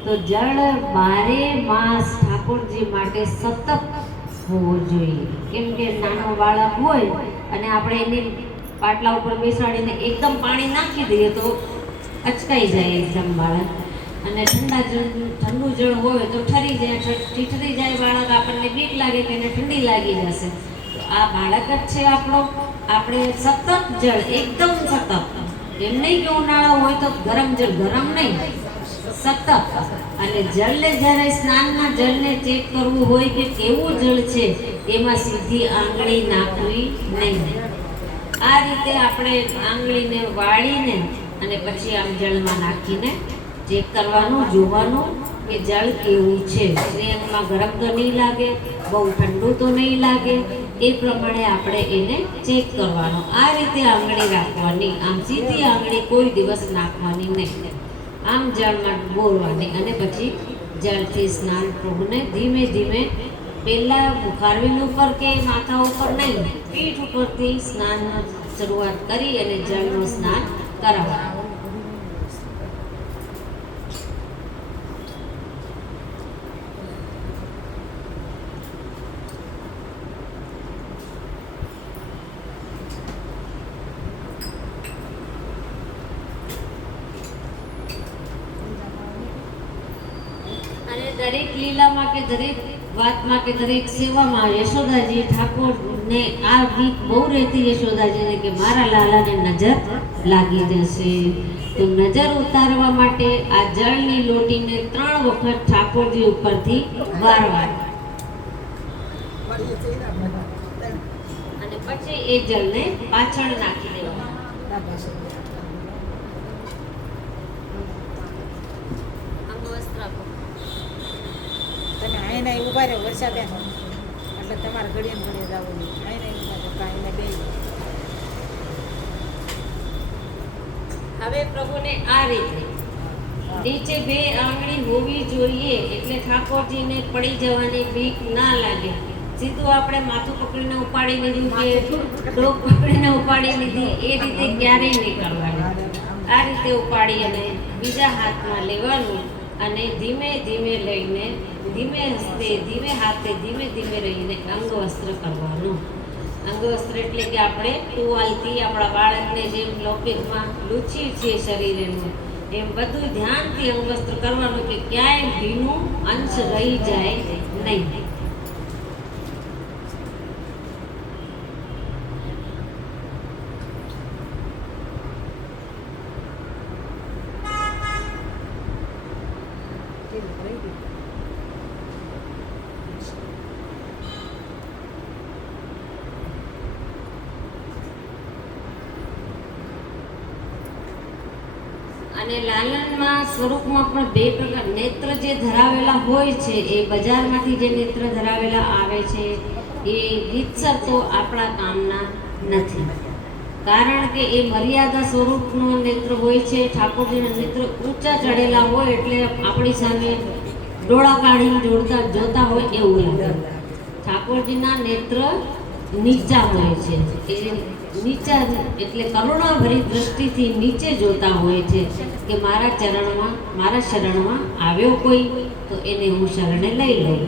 તો જળ 12 માસ ઠાકોરજી માટે સતત હોવો જોઈએ. કેમ કે નાનો બાળક હોય અને આપણે એની પાટલા ઉપર બેસાડીને એકદમ પાણી નાખી દઈએ તો અચકાઈ જાય એકદમ બાળક, અને ઠંડુ જળ હોય તો ઠરી જાય, ઠીઠરી જાય બાળક, આપણને બીક લાગે કે એને ઠંડી લાગી જશે. તો આ બાળક જ છે આપણો. આપણે સતત જળ, એકદમ સતત, એમ નહીં કે ઉનાળો હોય તો ગરમ જળ, ગરમ નહીં, સતત. અને જળને જ્યારે સ્નાનના જળને ચેક કરવું હોય કે કેવું જળ છે, એમાં સીધી આંગળી નાખવી નહીં. આ રીતે આપણે આંગળીને વાળીને અને પછી આમ જળમાં નાખીને ચેક કરવાનું, જોવાનું કે જળ કેવું છે. શરીરમાં ગરમ તો નહીં લાગે, બહુ ઠંડુ તો નહીં લાગે, એ પ્રમાણે આપણે એને ચેક કરવાનું. આ રીતે આંગળી રાખવાની, આમ સીધી આંગળી કોઈ દિવસ નાખવાની નહીં, આમ જળમાં બોરવાની. અને પછી જળથી સ્નાન પ્રભુને ધીમે ધીમે પહેલા મુખારવિંદ ઉપર કે માથા ઉપર નહીં, પીઠ ઉપરથી સ્નાન શરૂઆત કરી અને જળનું સ્નાન કરાવવાનું. અને દરેક લીલામાં કે દરેક વાતમાં કે દરેક સેવામાં યશોદાજી ઠાકોરને આ બીક બહુ રહેતી યશોદાજીને કે મારા લાલાને નજર લાગી જશે. તો નજર ઉતારવા માટે આ જળની લોટીને 3 વખત ઠાકોરજી ઉપરથી વારવાની અને પછી એ જળને પાછળ નાખી દેવાનું. તમે આઈને ઊભા રહો વર્ષાબેન, એટલે તમારે ઘડીએ ને ઘડીએ જવું નહીં. આઈને ઊભા રહો, કાંઈને બે. હવે પ્રભુને આ રીતે નીચે 2 આંગળી હોવી જોઈએ, એટલે ઠાકોરજીને પડી જવાની બીક ના લાગે. સીધું આપણે માથું પકડીને ઉપાડી લીધું કે ડોક પકડીને ઉપાડી લીધી, એ રીતે ક્યારેય નહીં કરવાની. આ રીતે ઉપાડી અને બીજા હાથમાં લેવાનું અને ધીમે ધીમે લઈને, ધીમે હસ્તે, ધીમે હાથે, ધીમે ધીમે રહીને અંગવસ્ત્ર કરવાનું. અંગવસ્ત્ર એટલે કે આપણે ટુવાલથી આપણા બાળકને જેમ લૌકિકમાં લૂછીએ છીએ શરીરેનું, એમ બધું ધ્યાનથી અંગવસ્ત્ર કરવાનું કે ક્યાંય ભીનું અંશ રહી જાય નહીં. અને લાલનમાં સ્વરૂપમાં પણ 2 પ્રકાર નેત્ર જે ધરાવેલા હોય છે, એ બજારમાંથી જે નેત્ર ધરાવેલા આવે છે એ રીતસર તો આપણા કામના નથી, કારણ કે એ મર્યાદા સ્વરૂપનો નેત્ર હોય છે. ઠાકોરજીના નેત્ર ઊંચા ચડેલા હોય એટલે આપણી સામે ડોળા કાઢીને જોતા હોય એવું લાગે. ઠાકોરજીના નેત્ર નીચા હોય છે, એ નીચા એટલે કરુણાભરી દ્રષ્ટિથી નીચે જોતા હોય છે કે મારા શરણમાં આવ્યો કોઈ તો એને હું શરણે લઈ લઉં.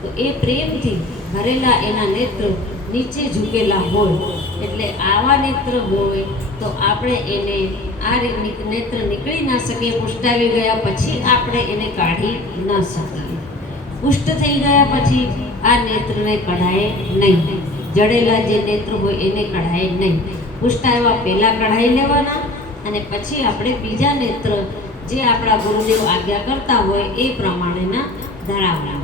તો એ પ્રેમથી ભરેલા એના નેત્ર નીચે ઝૂકેલા હોય, એટલે આવા નેત્ર હોય તો આપણે એને આ નેત્ર નીકળી ના શકીએ. પુષ્ટાવી ગયા પછી આપણે એને કાઢી ન શકીએ. પુષ્ટ થઈ ગયા પછી આ નેત્રને કઢાય નહીં. જડેલા જે નેત્ર હોય એને કઢાય નહીં. પુષ્ટાવ્યા પહેલાં કઢાઈ લેવાના અને પછી આપણે બીજા નેત્ર જે આપણા ગુરુદેવ આજ્ઞા કરતા હોય એ પ્રમાણેના ધરાવવાના.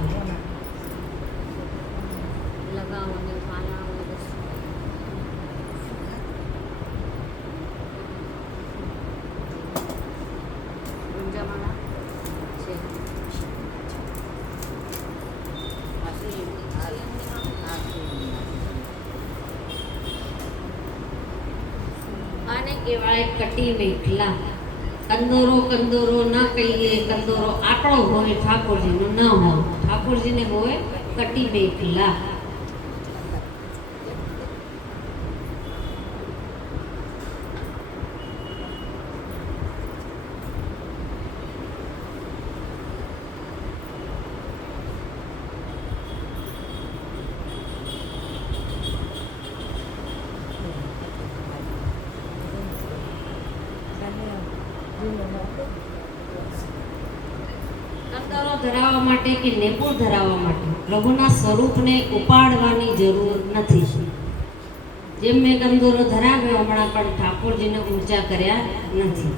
આને કહેવાય કટી મેખલા. કંદોરો ન કહીએ, કંદોરો આપણો હોય, ઠાકોરજીનો ન હોય. ઠાકોરજીને હોય કટી મેખલા. ધરાવવા માટે કે નેપુર ધરાવવા માટે પ્રભુના સ્વરૂપને ઉપાડવાની જરૂર નથી. જેમ મેં કંદોરો ધરાવ્યો હમણાં પણ ઠાકોરજીને ઊંચા કર્યા નથી.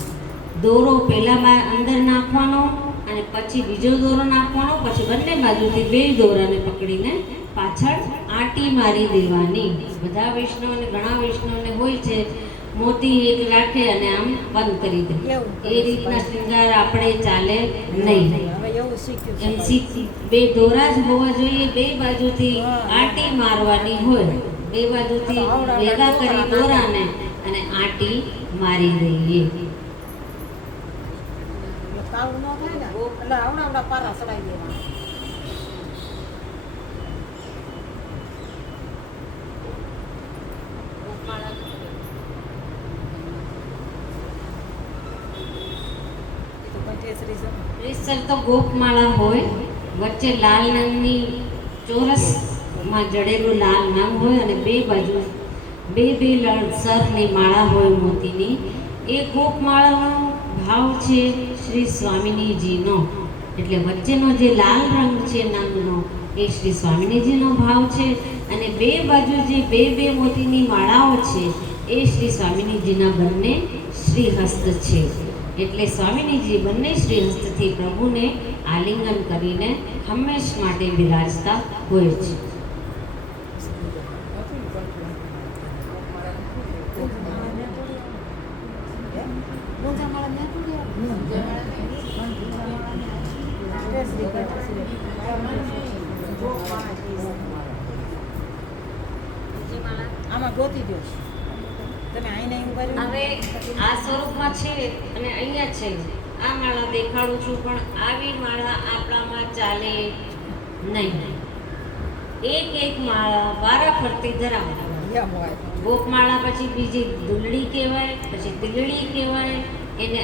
દોરો પહેલાં અંદર નાખવાનો અને પછી બીજો દોરો નાખવાનો, પછી બંને બાજુથી બે દોરાને પકડીને પાછળ આંટી મારી દેવાની. બધા વૈષ્ણવને ઘણા વૈષ્ણવને હોય છે મોતી એક રાખે અને આમ બંધ કરી દે. એ રીતના શૃંગાર આપણે ચાલે નહીં. હવે એવું શીખ્યું છે. એમ બે દોરા જ હોવા જોઈએ, બે બાજુથી આંટી મારવાની હોય. બે બાજુથી ભેગા કરી દોરાને અને આંટી મારી દઈએ. એટલે કાળું ન થાય ને એટલે આવડા પારા ચડાવી દેવાના. એ તો કંઠેસરી છે. રીતસર તો ગોપમાળા હોય, વચ્ચે લાલ રંગની ચોરસમાં જડેલું લાલ નામ હોય અને બે બાજુ બે સરની માળા હોય મોતીની. એ ગોપમાળાનો ભાવ છે શ્રી સ્વામિનીજીનો. એટલે વચ્ચેનો જે લાલ રંગ છે નામનો એ શ્રી સ્વામિનીજીનો ભાવ છે અને બે બાજુ જે બે મોતીની માળાઓ છે એ શ્રી સ્વામિનીજીના બંને શ્રીહસ્ત છે. એટલે સ્વામિનીજી બંને શ્રીહસ્તથી પ્રભુને આલિંગન કરીને હંમેશ માટે બિરાજતા હોય છે. આમાં ગોતી દો તમે આઈને એવું કર્યું. હવે આ સ્વરૂપમાં છે અને અહીંયા છે. આ માળા દેખાડું છું પણ આવી માળા આપણામાં ચાલે નહીં. એક માળા વારા ફરતી ધરાવવાની. એમ હોય. ગોપમાળા પછી બીજી દુલડી કહેવાય, પછી તિલડી કહેવાય. એને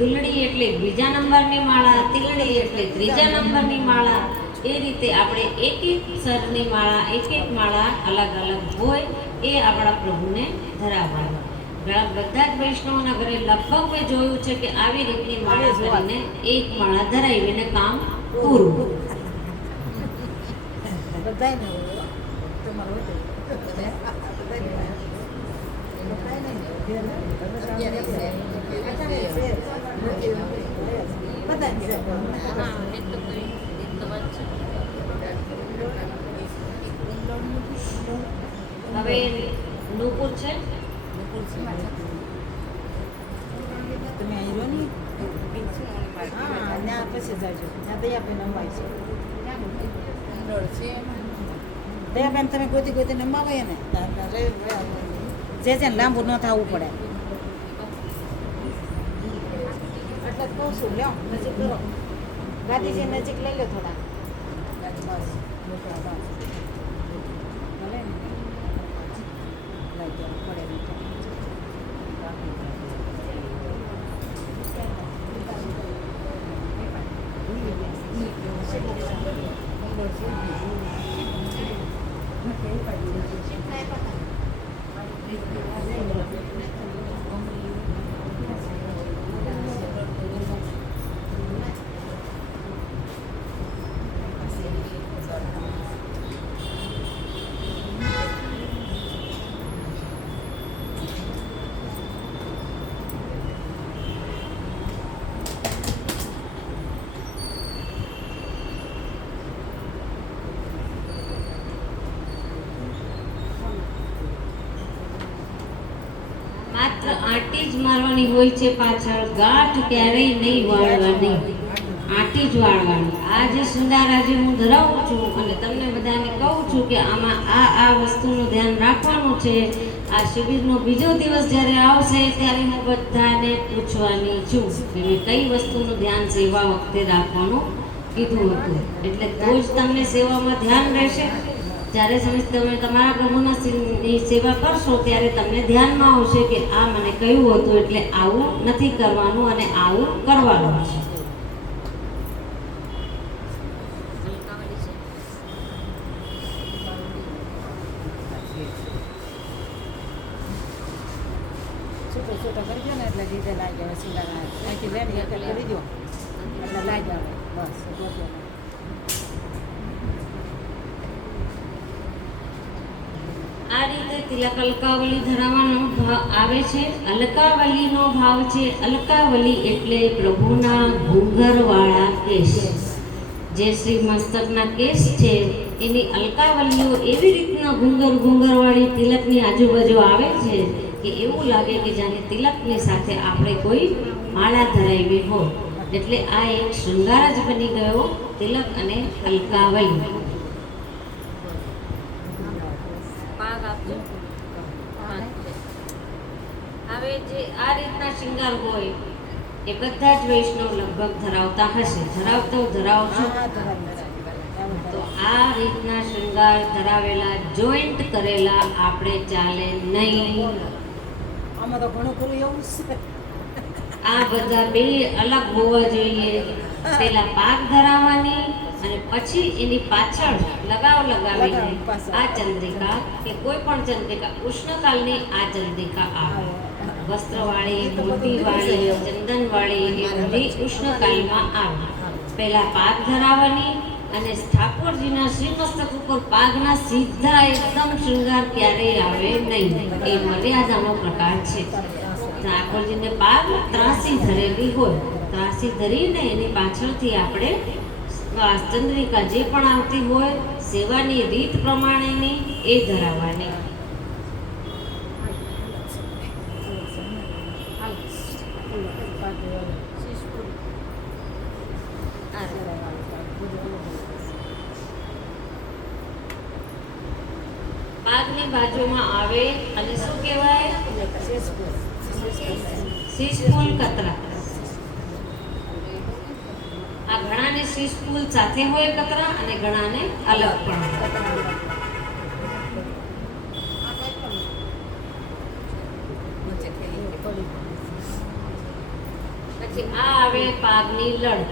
દુલડી એટલે બીજા નંબરની માળા, તિલડી એટલે ત્રીજા નંબરની માળા. એ રીતે આપણે એક સરની માળા, એક માળા અલગ અલગ હોય એ આપણા પ્રભુને ધરાવવાની. બધા જ વૈષ્ણવના ઘરે લગભગ મેં જોયું છે કે આવી રીતની માળા કરીને એક માળા ધરાવીને કામ પૂરું. બધાયને તમારું હવે નુપુર છે. તમે અહીં રહો ને. હા ત્યાં પછી જાજો. ત્યાં દયાબેન અંબાઈ છે. દયાબેન તમે ગોતી નમાવો ને જે લાંબુ ન થવું પડે. એટલે જ કહું છું લ્યો નજીક કરો. ગાંધીજી નજીક લઈ લો થોડા. બસ ભલે ને લઈ જાઓ પડે નહીં. માત્ર આંટી જ મારવાની હોય છે પાછળ. ગાંઠ ક્યારેય નહીં વાળવાની, આંટી જ વાળવાની. આ જે શૃંગાર આજે હું ધરાવું છું અને તમને બધાને કહું છું કે આમાં આ વસ્તુનું ધ્યાન રાખવાનું છે. આ શિબિરનો બીજો દિવસ જ્યારે આવશે ત્યારે હું બધાને પૂછવાની છું કે મેં કઈ વસ્તુનું ધ્યાન સેવા વખતે રાખવાનું કીધું હતું. એટલે તો જ તમને સેવામાં ધ્યાન રહેશે. જ્યારે તમે તમારા પ્રભુના સેવા કરશો ત્યારે તમને ધ્યાનમાં આવશે કે આ મને કહ્યું હતું એટલે આવું નથી કરવાનું અને આવું કરવાનું છે. છૂટો કરી દો ને એટલે લીધે લાગી આવે. સિંગા અહીંથી લઈને એક કરી દો એટલે લાગી આવે. બસ ગોઠવેલા. આ રીતે તિલક અલકાવલી ધરાવવાનો ભાવ આવે છે. અલકાવલીનો ભાવ છે, અલકાવલી એટલે પ્રભુના ઘૂંઘરવાળા કેસ. જે શ્રી મસ્તકના કેસ છે એની અલકાવલીઓ એવી રીતના ઘૂંઘરવાળી તિલકની આજુબાજુ આવે છે કે એવું લાગે કે જાણે તિલકની સાથે આપણે કોઈ માળા ધરાવી હોય. એટલે આ એક શૃંગાર જ બની ગયો, તિલક અને અલકાવલી. પાગ આપજો. હવે જે આ રીતના શૃંગાર હોય એ બધા જ વૈષ્ણવ લગભગ ધરાવતા હશે. ધરાવશો. હા, ધરાવી. તો આ રીતના શૃંગાર ધરાવેલા જોઈન્ટ કરેલા આપણે ચાલે નહીં. આમાં તો ઘણું ખરું એવું છે. આ બધા બે અલગ હોવા જોઈએ. પેલા પાક ધરાવવાની અને પછી એની પાછળ લગાવીને આ ચંદ્રિકા કે કોઈ પણ ચંદ્રિકા ઉષ્ણકાલની આ ચંદ્રિકા આવે. વસ્ત્રવાળી, મોતીવાળી, ચંદનવાળી એ બધી ઉષ્ણકાલમાં આવે. પહેલા પાક ધરાવવાની અને ઠાકોરજીના શ્રી મસ્તક ઉપર પાગના સીધા એકદમ શૃંગાર ક્યારેય આવે નહીં. એ મર્યાદાનો પ્રકાર છે. ઠાકોરજીને પાગ ત્રાસી ધરેલી હોય, ત્રાસી ધરીને એની પાછળથી આપણે ચંદ્રિકા જે પણ આવતી હોય સેવાની રીત પ્રમાણેની એ ધરાવવાની. પાગની બાજુમાં આવે અને શું કહેવાય? શીશફૂલ કતરા. આ ઘણાને શીશફૂલ સાથે હોય કતરા અને ઘણાને અલગ પણ હોય. પછી આ આવે પાગની લડ.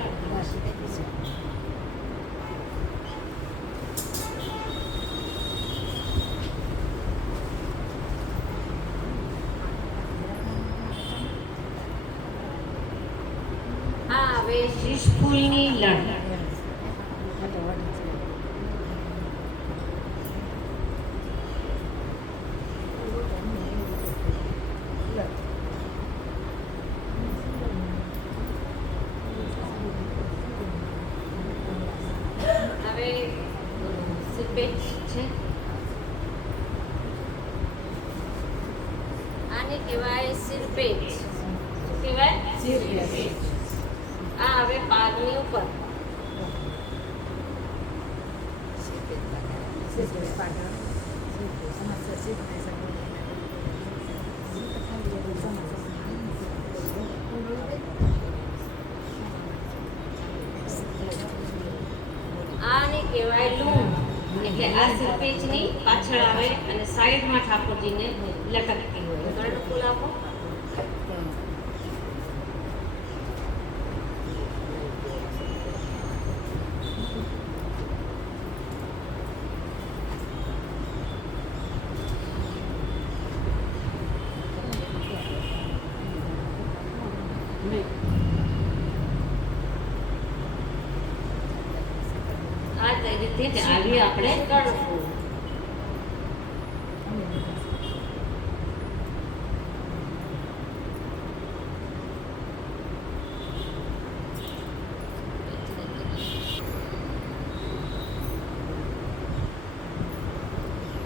આ આવે શીશફૂલની લડ. હવે સિરપેચ છે. આને કહેવાય સિરપેચ. શું કહેવાય? આ હવે પાગની ઉપર. આને કહેવાય લૂમ. એટલે આ સિરપેચની પાછળ આવે અને સાઈડમાં ઠાકોરજીને લટકતી હોય. કર્ણફૂલ આપો. આ રીતે આવી આપણે કર્ણફૂલ.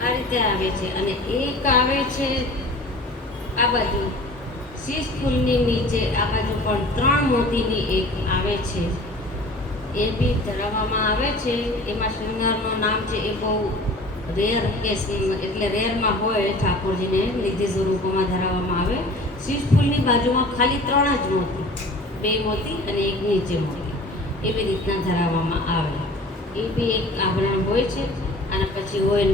આ રીતે આવે છે. અને એક આવે છે આ બાજુ શીશફૂલની નીચે આ બાજુ પણ 3 મોતીની એક આવે છે. એ બી ધરાવવામાં આવે છે. એમાં શૃંગારનું નામ છે એ બહુ રેર કેસ, એટલે રેરમાં હોય. ઠાકોરજીને નિધિ સ્વરૂપોમાં ધરાવવામાં આવે. શીશફૂલની બાજુમાં ખાલી 3 જ મોતી, 2 મોતી અને એક નીચે મોતી, એવી રીતના ધરાવવામાં આવે. એ બી એક આભરણ હોય છે. અને પછી હોય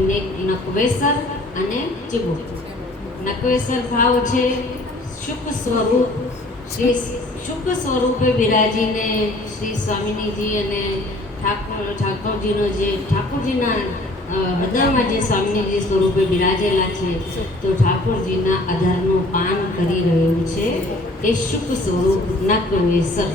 નકવેસર અને ચીબુક. નકવેસર ભાવ છે શુક સ્વરૂપ. શ્રી શુક સ્વરૂપે બિરાજીને શ્રી સ્વામિનીજી અને ઠાકોરજીના હૃદયમાં જે સ્વામિનીજી સ્વરૂપે બિરાજેલા છે, તો ઠાકોરજીના અધરનું પાન કરી રહ્યું છે એ શુક સ્વરૂપ નકવેસર.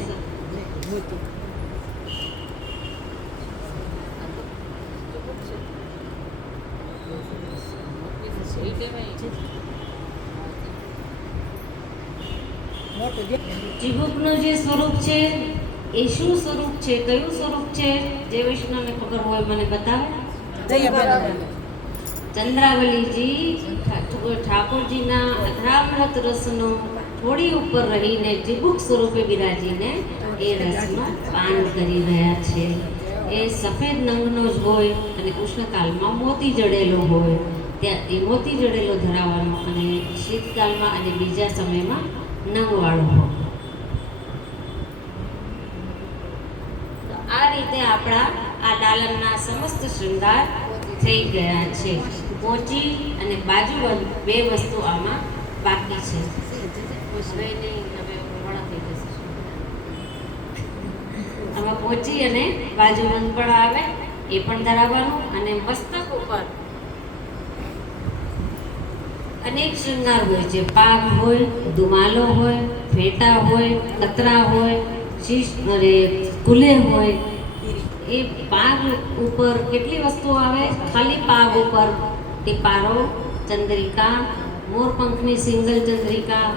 મોટું દે. ચીબુકનું જે સ્વરૂપ છે એ શું સ્વરૂપ છે, કયું સ્વરૂપ છે? જે વૈષ્ણવને ખબર હોય મને બતાવે. દયાબેન. ચંદ્રાવલીજી ઠાકોરજીના અધરામૃત રસનો થોડી ઉપર રહીને ચીબુક સ્વરૂપે બિરાજીને એ રસનું પાન કરી રહ્યા છે. એ સફેદ નંગનો જ હોય અને ઉષ્ણકાલમાં મોતી જડેલો હોય, ત્યાં એ મોતી જડેલો ધરાવવાનો અને શીતકાલમાં અને બીજા સમયમાં નંગવાળો હોય. તો આ રીતે આપણા આ દાલનના સમસ્ત શૃંગાર થઈ ગયા છે. મોચી અને બાજુબંધ બે વસ્તુ આમાં બાકી છે. હવે નહીં, હવે મોડા થઈ જશે. આમાં મોચી અને બાજુબંધ પણ આવે, એ પણ ધરાવવાનું. અને મસ્તક ઉપર અનેક શૃંગાર હોય છે. પાગ હોય, દુમાલો હોય, ફેટા હોય, કતરા હોય, શીશ અરે કુલે હોય. એ પાગ ઉપર કેટલી વસ્તુઓ આવે? ખાલી પાગ ઉપર ટીપારો, ચંદ્રિકા, મોરપંખની સિંગલ ચંદ્રિકા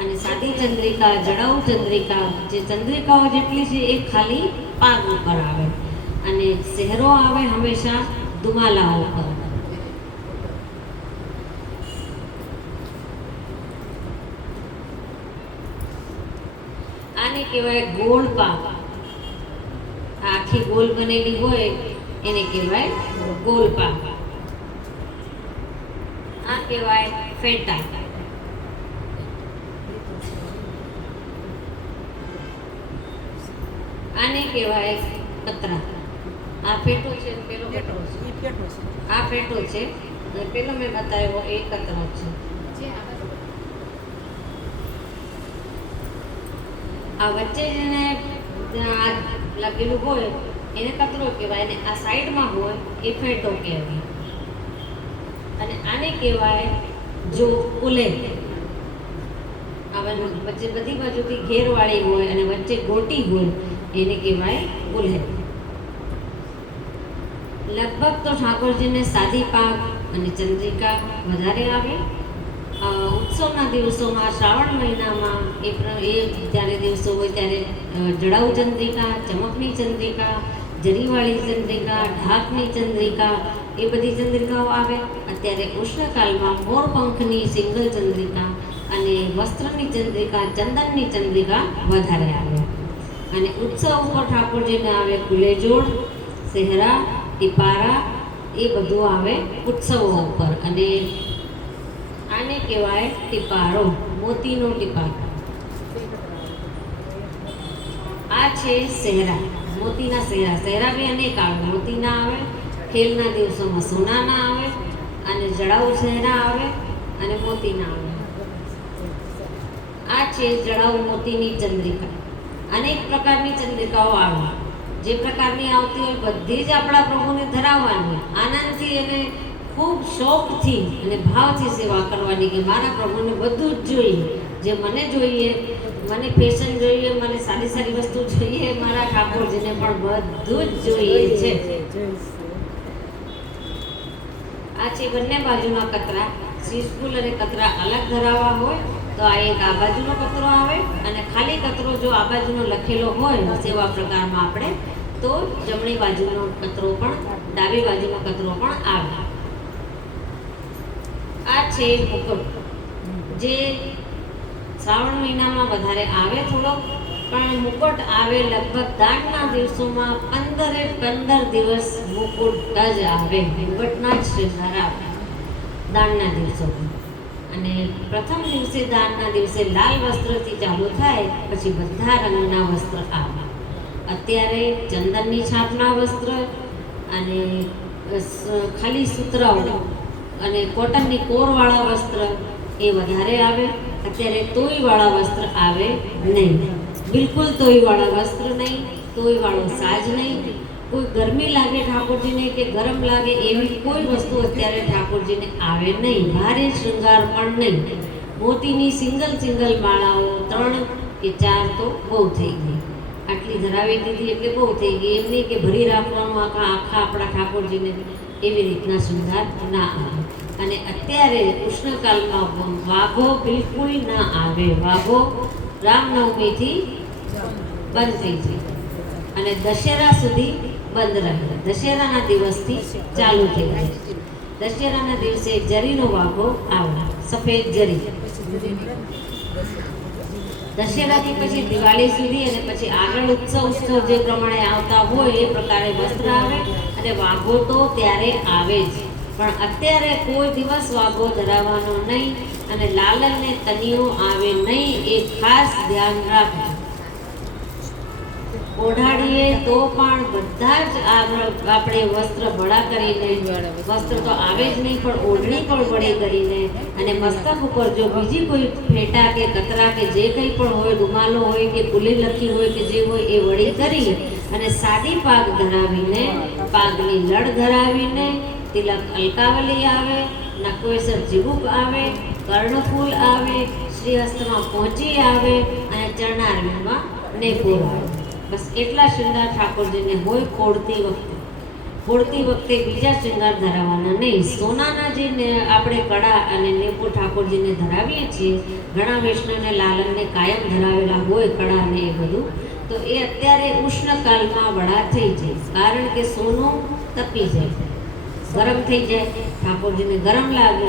અને સાદી ચંદ્રિકા, જડાઉ ચંદ્રિકા. જે ચંદ્રિકાઓ જેટલી છે એ ખાલી પાગ ઉપર આવે. અને શહેરો આવે હંમેશા દુમાલા ઉપર. આને કહેવાય ગોળ પાગ. આખી ગોલ બનેલી હોય એને કહેવાય ગોલ પાક. આ કહેવાય ફેટા. આને કહેવાય કતરા. આ ફેટો છે, પેલો ફેટો છે. ઈ પેટો છે. આ ફેટો છે અને પેલો મેં બતાવ્યો એ કતરો છે. આ વચ્ચે જેને ત્યાં લગેલું હોય એને કતરો કહેવાય, અને આ સાઈડમાં હોય એ ફેટો કહેવાય. અને આને કહેવાય જો કુલે. આ વચ્ચે બધી બાજુથી ઘેરવાળી હોય અને વચ્ચે ગોટી હોય એને કહેવાય કુલે. લગભગ તો ઠાકોરજીને સાદી પાક અને ચંદ્રિકા વધારે આવે. ઉત્સવના દિવસોમાં શ્રાવણ મહિનામાં એ જ્યારે દિવસો હોય ત્યારે જડાઉ ચંદ્રિકા, ચમકની ચંદ્રિકા, જરીવાળી ચંદ્રિકા, ઢાકની ચંદ્રિકા, એ બધી ચંદ્રિકાઓ આવે. અત્યારે ઉષ્ણકાલમાં મોરપંખની સિંગલ ચંદ્રિકા અને વસ્ત્રની ચંદ્રિકા, ચંદનની ચંદ્રિકા વધારે આવે. અને ઉત્સવ ઉપર ઠાકોરજીને આવે કુલેજોડ, સેહરા, ટીપારા, એ બધું આવે ઉત્સવો ઉપર. અને આને કહેવાય ટીપારો, મોતીનો ટીપારો. આ છે સેહરા, મોતીના સેહરા. સેહરા બી અનેક આવે. મોતીના આવે, ખેલના દિવસોમાં સોનાના આવે, અને જડાઉ સેહરા આવે અને મોતીના આવે. આ છે જડાઉ મોતીની ચંદ્રિકા. અનેક પ્રકારની ચંદ્રિકાઓ આવે. જે પ્રકારની આવતી હોય બધી જ આપણા પ્રભુને ધરાવવાની, આનંદથી અને ખૂબ શોખથી અને ભાવથી સેવા કરવાની કે મારા પ્રભુને બધું જ જોઈએ. જે મને જોઈએ, મને ફેશન જોઈએ, મને સારી સારી વસ્તુ જોઈએ, મારા ઠાકોરજીને પણ બધું જ જોઈએ છે. આ છે બંને બાજુના કતરા. શીશફૂલ અને કતરા અલગ ધરાવવા હોય તો આ એક આ બાજુનો કતરો આવે, અને ખાલી કતરો જો આ બાજુનો લખેલો હોય સેવા પ્રકારમાં આપણે તો જમણી બાજુનો કતરો પણ, ડાબી બાજુનો કતરો પણ આવે. આ છે મુકુટ, જે શ્રાવણ મહિનામાં વધારે આવે થોડો, પણ મુકુટ આવે લગભગ દાંડના દિવસોમાં 15 દિવસ મુકુટ જ આવે. મુકુટના જ શૃંગાર આવે દાંડના દિવસોમાં. અને પ્રથમ દિવસે દાંડના દિવસે લાલ વસ્ત્રથી ચાલુ થાય, પછી બધા રંગના વસ્ત્ર આવે. અત્યારે ચંદનની છાપના વસ્ત્ર અને ખાલી સુતરાઓ અને કોટનની કોરવાળા વસ્ત્ર એ વધારે આવે. અત્યારે તોયવાળા વસ્ત્ર આવે નહીં, બિલકુલ તોયવાળા વસ્ત્ર નહીં, તોયવાળો સાજ નહીં. કોઈ ગરમી લાગે ઠાકોરજીને કે ગરમ લાગે એવી કોઈ વસ્તુ અત્યારે ઠાકોરજીને આવે નહીં. ભારે શૃંગાર પણ નહીં. મોતીની સિંગલ માળાઓ 3 કે 4 તો બહુ થઈ ગઈ. આટલી ધરાવી દીધી એટલે બહુ થઈ ગઈ. એમ નહીં કે ભરી રાખવાનું આખા આપણા ઠાકોરજીને, એવી રીતના શૃંગાર ના આવે. અને અત્યારે ઉષ્ણકાલમાં વાઘો બિલકુલ ના આવે. વાઘો રામનવમીથી બંધ થઈ જાય અને દશેરા સુધી બંધ રહે. દશેરાના દિવસથી ચાલુ થઈ જાય. દશેરાના દિવસે જરીનો વાઘો આવે, સફેદ જરી. દશેરાથી પછી દિવાળી સુધી અને પછી આગળ ઉત્સવ જે પ્રમાણે આવતા હોય એ પ્રકારે વસ્ત્ર આવે અને વાઘો તો ત્યારે આવે જ. પણ અત્યારે કોઈ દિવસ વાઘો ધરાવવાનો નહીં અને લાલનને તનિયો આવે નહીં, એ ખાસ ધ્યાન રાખો. ઓઢાડીએ તો પણ બધા જ આપણે વસ્ત્ર ભળા કરીને, વસ્ત્ર તો આવે જ નહીં પણ ઓઢણી પણ વળી કરીને અને મસ્તક ઉપર જો બીજી કોઈ ફેટા કે કતરા કે જે કંઈ પણ હોય, રૂમાલો હોય કે કુલી લખી હોય કે જે હોય એ વળી કરી અને સાદી પાગ ધરાવીને, પાગની લડ ધરાવીને, તિલક અલકાવલી આવે, નકવેસર ચીબુક આવે, કર્ણફૂલ આવે, શ્રીહસ્તમાં પહોંચી આવે અને ચરણારવિંદમાં નેપુર આવે. બસ એટલા શૃંગાર ઠાકોરજીને હોય. ફોડતી વખતે બીજા શૃંગાર ધરાવવાના નહીં. સોનાના જે આપણે કડા અને નેપુર ઠાકોરજીને ધરાવીએ છીએ, ઘણા વૈષ્ણવને લાલનને કાયમ ધરાવેલા હોય કડા ને એ બધું, તો એ અત્યારે ઉષ્ણકાલમાં વડા થઈ જાય. કારણ કે સોનું તપી જાય, ગરમ થઈ જાય, ઠાકોરજીને ગરમ લાગે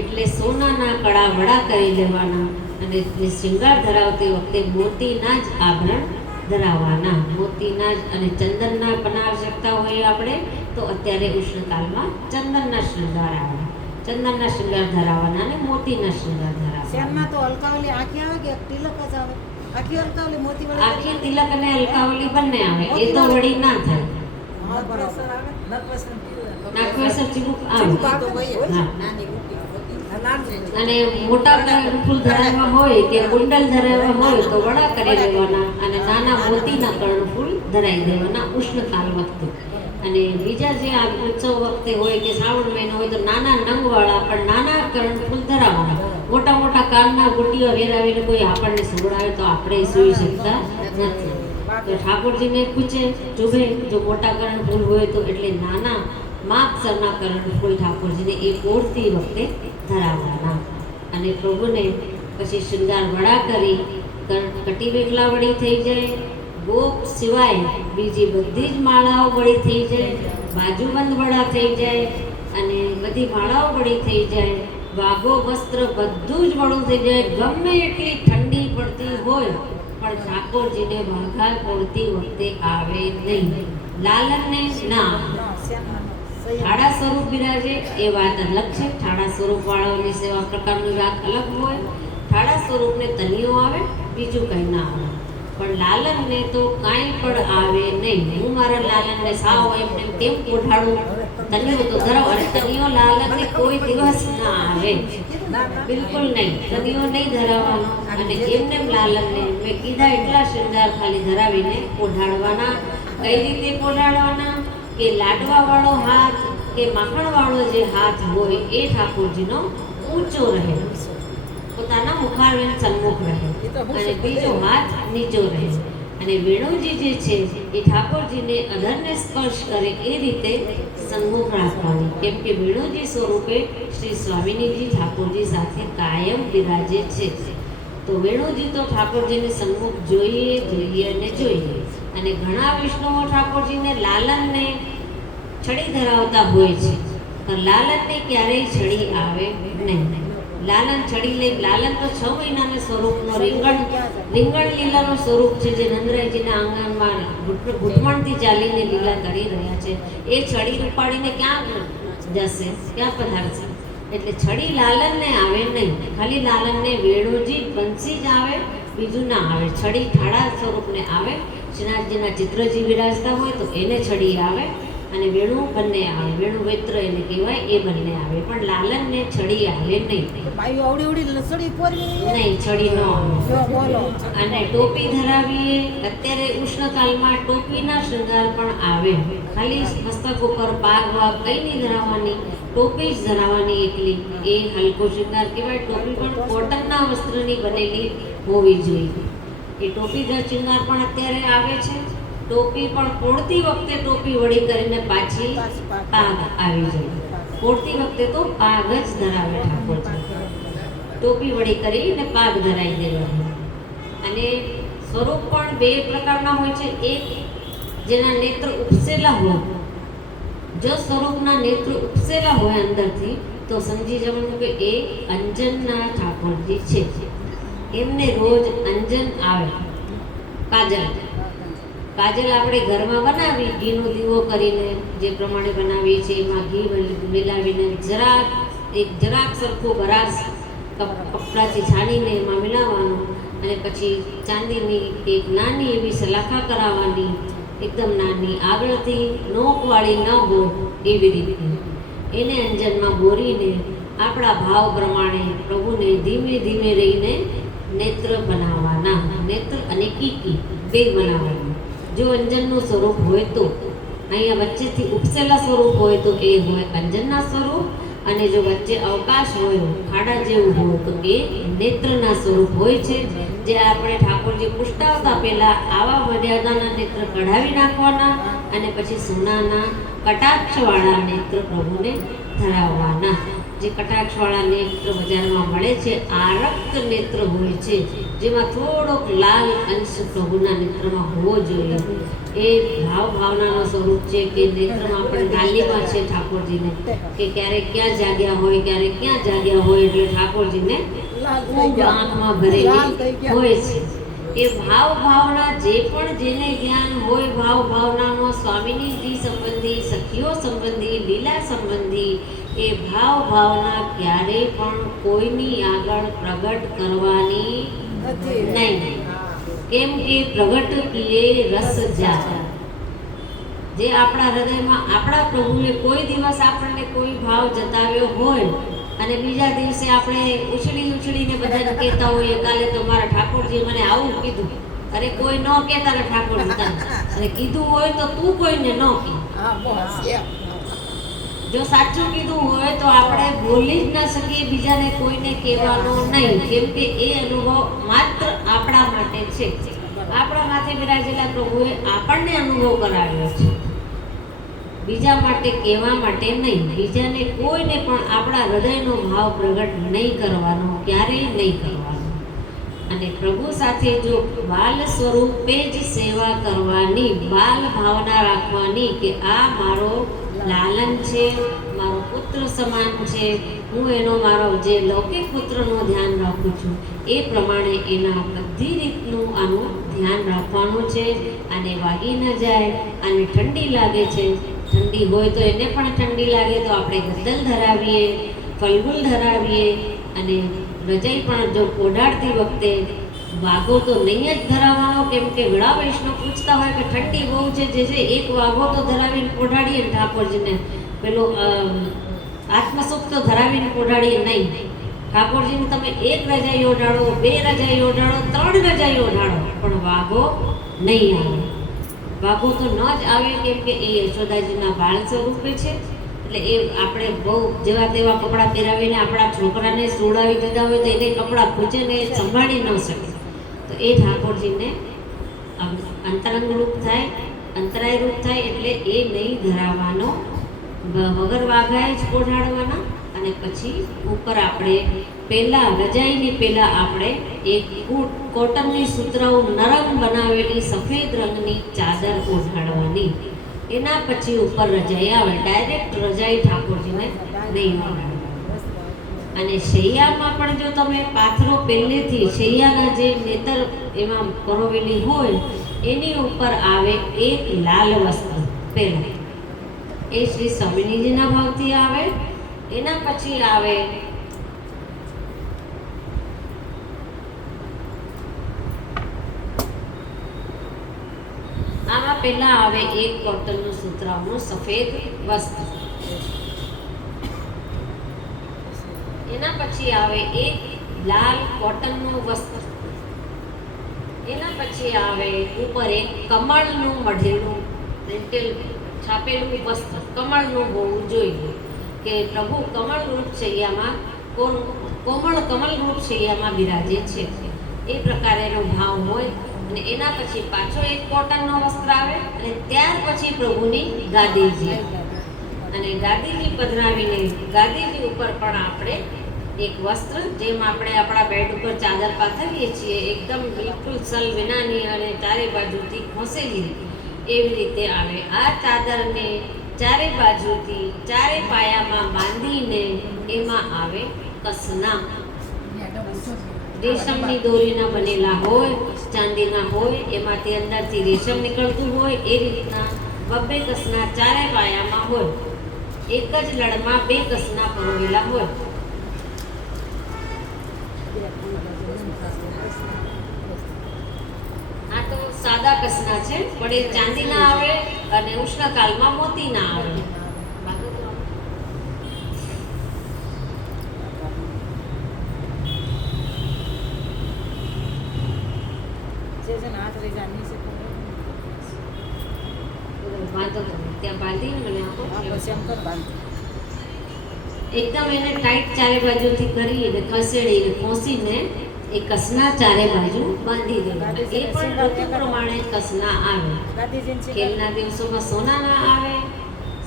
એટલે સોનાના કડા વડા કરી લેવાના અને શૃંગાર ધરાવતી વખતે મોતીના જ આભરણ ધરાવવાના. મોતીના જ અને ચંદનના બનાવી શકતા હોઈએ આપણે તો અત્યારે ઉષ્ણકાલમાં ચંદનના શૃંગાર આવે. ચંદનના શૃંગાર ધરાવવાના અને મોતીના શૃંગાર ધરાવવાના. શેરમાં તો અલકાવલી આખી આવે કે તિલક જ આવે? આખી અલકાવલી મોતી વાળી આખી તિલક અને અલકાવલી બંને આવે. એ તો વળી ના થાય. નાગવેસર ચીબુક આવે. હા. અને મોટા ફૂલ ધરાવવા હોય કે કુંડલ ધરાવવા હોય તો વડા કરી લેવાના અને નાના મોતીના કર્ણફૂલ ધરાવી દેવાના ઉષ્ણકાલ વખતે. અને બીજા જે આ ઉત્સવ વખતે હોય કે શ્રાવણ મહિનો હોય તો નાના નંગવાળા પણ નાના કર્ણફૂલ ધરાવવાના. મોટા મોટા કાનના ગુટીઓ વેરાવીને કોઈ આપણને સુવડાવે તો આપણે સૂઈ શકતા નથી. તો ઠાકોરજીને પૂછે ચૂભે જો મોટા કર્ણફૂલ હોય તો, એટલે નાના માપસરના કર્ણફૂલ ઠાકોરજીને એ ઓળતી વખતે ધરાવવાના. અને પ્રભુને પછી શૃંગાર વડા કરી કટી વેગલા વળી થઈ જાય. ગોપ સિવાય બીજી બધી જ માળાઓ વળી થઈ જાય. બાજુબંધ વડા થઈ જાય અને બધી માળાઓ વળી થઈ જાય. વાઘો વસ્ત્ર બધું જ વળું થઈ જાય. ગમે એટલી ઠંડી પડતી હોય પણ ઠાકોરજીને વાઘા પડતી વખતે આવે નહીં. લાલનને ના ઠાડા સ્વરૂપ બિરાજે એ વાત અલગ છે. ઠાડા સ્વરૂપ વાળાઓની સેવા પ્રકારની વાત અલગ હોય. ઠાડા સ્વરૂપને તનિયો આવે, બીજું કંઈ ના આવે. પણ લાલનને તો કાંઈ પણ આવે નહીં. હું મારા લાલનને સાવ એમને કેમ કોઠાડું? તનિયો તો ધરાવ અને તનિયો લાલનને કોઈ દિવસ ના આવે, બિલકુલ નહીં. તનિયો નહીં ધરાવવાનો અને એમને લાલનને મેં કીધા એટલા શૃંગાર ખાલી ધરાવીને કોઢાડવાના. કઈ રીતે કોઢાડવાના? કે લાડવાવાળો હાથ કે માખણવાળો જે હાથ હોય એ ઠાકોરજીનો ઊંચો રહે, પોતાના મુખારવેન સન્મુખ રહે અને બીજો હાથ નીચો રહે. અને વેણુજી જે છે એ ઠાકોરજીને અધરને સ્પર્શ કરે એ રીતે સન્મુખ રાખવાની. કેમ કે વેણુજી સ્વરૂપે શ્રી સ્વામિનીજી ઠાકોરજી સાથે કાયમ બિરાજે છે. તો વેણુજી તો ઠાકોરજીને સન્મુખ જોઈએ અને જોઈએ. અને ઘણા વિષ્ણુઓ ઠાકોરજીને લાલનને છડી ધરાવતા હોય છે પણ લાલનને ક્યારેય છડી આવે નહીં. લાલન છડી લઈ, લાલન તો 6 મહિનાના સ્વરૂપનો રીંગણ લીલાનું સ્વરૂપ છે જે નંદરાયજીના આંગણમાં ઘૂંટણથી ચાલીને લીલા કરી રહ્યા છે. એ છડી ઉપાડીને ક્યાં જશે, ક્યાં પધારશે? એટલે છડી લાલનને આવે નહીં. ખાલી લાલનને વેણુજી બંસી જ આવે, બીજું ના આવે. છડી ઠાડા સ્વરૂપને આવે. શ્રીનાથજીના ચિત્રજી બિરાજતા હોય તો એને છડી આવે અને વેણુ બંને આવે. વેણુ વેત્ર એને કહેવાય, એ બંને આવે. પણ લાલનને છડી આવે નહીં. નહીં, છડી ન આવે. અને ટોપી ધરાવીએ. અત્યારે ઉષ્ણકાલમાં ટોપીના શૃંગાર પણ આવે. ખાલી મસ્તક ઉપર પાગ વાગ કંઈ નહીં ધરાવવાની, ટોપી જ ધરાવવાની એકલી. એ હલકો શૃંગાર કહેવાય. ટોપી પણ કોટનના વસ્ત્રની બનેલી હોવી જોઈએ. એ ટોપીદાર શૃંગાર પણ અત્યારે આવે છે. ટોપી પણ ફોડતી વખતે ટોપી વળી કરીને પાછી પાગ આવી જાય. ઓળતી વખતે તો પાગ જ ધરાવે ઠાકોરજી, ટોપી વળી કરીને પાગ ધરાઈ દેવાનો. અને સ્વરૂપ પણ બે પ્રકારના હોય છે. એક જેના નેત્ર ઉપસેલા હોય, જો સ્વરૂપના નેત્ર ઉપસેલા હોય અંદરથી તો સમજી જવાનું કે એ અંજનના ઠાકોરજી છે. એમને રોજ અંજન આવે. કાજલ આપણે ઘરમાં બનાવી, ઘીનો દીવો કરીને જે પ્રમાણે બનાવીએ છીએ એમાં ઘી મિલાવીને જરાક સરખું બરાસ કપડાથી છાણીને એમાં મિલાવવાનું, અને પછી ચાંદીની એક નાની એવી સલાખા કરાવવાની, એકદમ નાની, આગળથી નોકવાળી ન હોય એવી રીતે એને અંજનમાં બોરીને આપણા ભાવ પ્રમાણે પ્રભુને ધીમે ધીમે રહીને નેત્ર બનાવવાના. નેત્ર અને કીકી બે બનાવવાના. જો અંજનનું સ્વરૂપ હોય તો અહીંયા વચ્ચેથી ઉપસેલા સ્વરૂપ હોય તો એ હોય અંજનના સ્વરૂપ, અને જો વચ્ચે અવકાશ હોય, ખાડા જેવું હોય તો એ નેત્રના સ્વરૂપ હોય છે. જે આપણે ઠાકોરજી પુષ્ટાવતા પહેલા આવા મર્યાદાના નેત્ર કઢાવી નાખવાના, અને પછી સોનાના કટાક્ષવાળા નેત્ર પ્રભુને ધરાવવાના. જે કટાક્ષવાળા નેત્ર બજારમાં મળે છે આરક્ત નેત્ર હોય છે, જેમાં થોડોક લાલ અંશ પ્રભુના નેત્રમાં હોવો જોઈએ. એ ભાવનાનો સ્વરૂપ છે કે નેત્રમાં પણ ગાલીમાં છે ઠાકોરજીને, કે ક્યારેક ક્યાં જાગ્યા હોય, ક્યારેક ક્યાં જાગ્યા હોય, એટલે ઠાકોરજીને આંખમાં ભરેલી હોય છે. એ ભાવના જે પણ જેને જ્ઞાન હોય, ભાવનામાં સ્વામિનીજી સંબંધી, સખીઓ સંબંધી, લીલા સંબંધી, એ ભાવના ક્યારેય પણ કોઈની આગળ પ્રગટ કરવાની નહીં. કેમ કે પ્રગટ કિએ રસ જા. જે આપણા હૃદયમાં આપણા પ્રભુએ કોઈ દિવસ આપણને કોઈ ભાવ જતાવ્યો હોય, અને બીજા દિવસે આપણે ઉછળીને બધાને કહેતા હોઈએ, કાલે તો મારા ઠાકોરજી મને આવું કીધું. અરે કોઈ ન કે તારા ઠાકોરજી તને, અને કીધું હોય તો તું કોઈને ન કહે. જો સાચું કીધું હોય તો આપણે બોલી જ ન શકીએ બીજાને કોઈને કહેવાનો નહીં, કેમ કે એ અનુભવ માત્ર આપણા માટે છે. આપણા માથે બિરાજેલા પ્રભુએ આપણને અનુભવ કરાવ્યો છે, બીજા માટે કહેવા માટે નહીં. બીજાને કોઈને પણ આપણા હૃદયનો ભાવ પ્રગટ નહીં કરવાનો, ક્યારેય નહીં કરવાનો. અને પ્રભુ સાથે જો બાલ સ્વરૂપે જ સેવા કરવાની, બાલ ભાવના રાખવાની કે આ મારો લાલન છે, મારો પુત્ર સમાન છે, હું એનો મારો જે લૌકિક પુત્રનું ધ્યાન રાખું છું એ પ્રમાણે એના બધી રીતનું આનું ધ્યાન રાખવાનું છે. અને વાગી ન જાય, અને ઠંડી લાગે છે, ઠંડી હોય તો એને પણ ઠંડી લાગે તો આપણે ગદ્દલ ધરાવીએ, ફલગુલ ધરાવીએ, અને રજાઈ પણ જો ઓઢાડતી વખતે વાઘો તો નહીં જ ધરાવવાનો, કેમ કે ઘણા વૈષ્ણવ પૂછતા હોય કે ઠંડી બહુ છે, જે એક વાઘો તો ધરાવીને ઓઢાડીએ ને ઠાકોરજીને, પેલો આત્મસુખ તો ધરાવીને ઓઢાડીએ નહીં. ઠાકોરજીને તમે એક રજાઈ ઓઢાડો, બે રજાઈ ઓઢાડો, 3 રજાઈ ઓઢાડો, પણ વાઘો નહીં આવે. વાઘો તો ન જ આવે, કેમ કે એ યશોદાજીના બાળ સ્વરૂપે છે. એટલે એ આપણે બહુ જેવા તેવા કપડાં પહેરાવીને આપણા છોકરાને સોડાવી દીધા હોય તો એને કપડાં ખૂંચે ને એ સંભાળી ન શકે. તો એ ઠાકોરજીને અંતરંગ રૂપ થાય, અંતરાય રૂપ થાય, એટલે એ નહીં ધરાવવાનો, વગર વાઘાએ જ ઓઢાડવાના. અને પછી ઉપર આપણે પહેલા રજાઈની પહેલા આપણે એક કોટનની સુતરાઉ નરમ બનાવેલી સફેદ રંગની ચાદર ઓઢાડવાની. એના પછી ઉપર રજાઈ આવે. ડાયરેક્ટ રજાઈ ઠાકોરજીને નહીં ઓઢાડવાની. અને શૈયામાં પણ જો તમે પાથરો પહેલેથી શૈયાના જે નેતર એમાં પરોવેલી હોય એની ઉપર આવે એક લાલ વસ્ત્ર પહેલા, એ શ્રી સ્વામિનીજીના ભાવથી આવે. એના પછી આવે આમાં પહેલા આવે એક કોટનનું સુતરાઉનું સફેદ વસ્ત્ર. એના પછી આવે એક લાલ કોટનનું વસ્ત્ર. એના પછી આવે ઉપર એક કમળનું મઢેલું પ્રિન્ટેલ છાપેલું વસ્ત્ર. કમળનું હોવું જોઈએ, કે પ્રભુ કમળ રૂપ શૈયામાં કોમળ કમળ રૂપ શૈયામાં બિરાજે છે, એ પ્રકારેનો ભાવ હોય. અને એના પછી પાછો એક કોટનનો વસ્ત્ર આવે, અને ત્યાર પછી પ્રભુની ગાદીજી. અને ગાદીજી પધરાવીને ગાદીજી ઉપર પણ આપણે એક વસ્ત્ર, જેમ આપણે આપણા બેડ ઉપર ચાદર પાથરીએ છીએ એકદમ બિલકુલ સલ વિનાની અને ચારે બાજુથી ખોસેલી, એવી રીતે આવે. આ ચાદરને ચારે બાજુથી ચારે પાયામાં બાંધીને એમાં આવે કસના. રેશમની દોરીના બનેલા હોય, ચાંદીના હોય, એમાંથી અંદરથી રેશમ નીકળતું હોય, એ રીતના બબ્બે કસના ચારે પાયામાં હોય. એક જ લડમાં 2 કસના પરોવેલા હોય. આ તો સાદા કસના છે, પણ એ ચાંદીના આવે અને ઉષ્ણકાલમાં મોતીના આવે. જે છે ને હાથ રહી જાય નીચે બાંધો તમે ત્યાં બાંધીને મને આપો. પછી એમ કર બાંધી એકદમ એને ટાઈટ ચારે બાજુથી કરીને ખસેડીને ખોસીને એ કસના ચારે બાજુ બાંધી દેવાના. એ પણ ઋતુ પ્રમાણે કસના આવે. ગાંધીજીને છે ખેલના દિવસોમાં સોનાના આવે,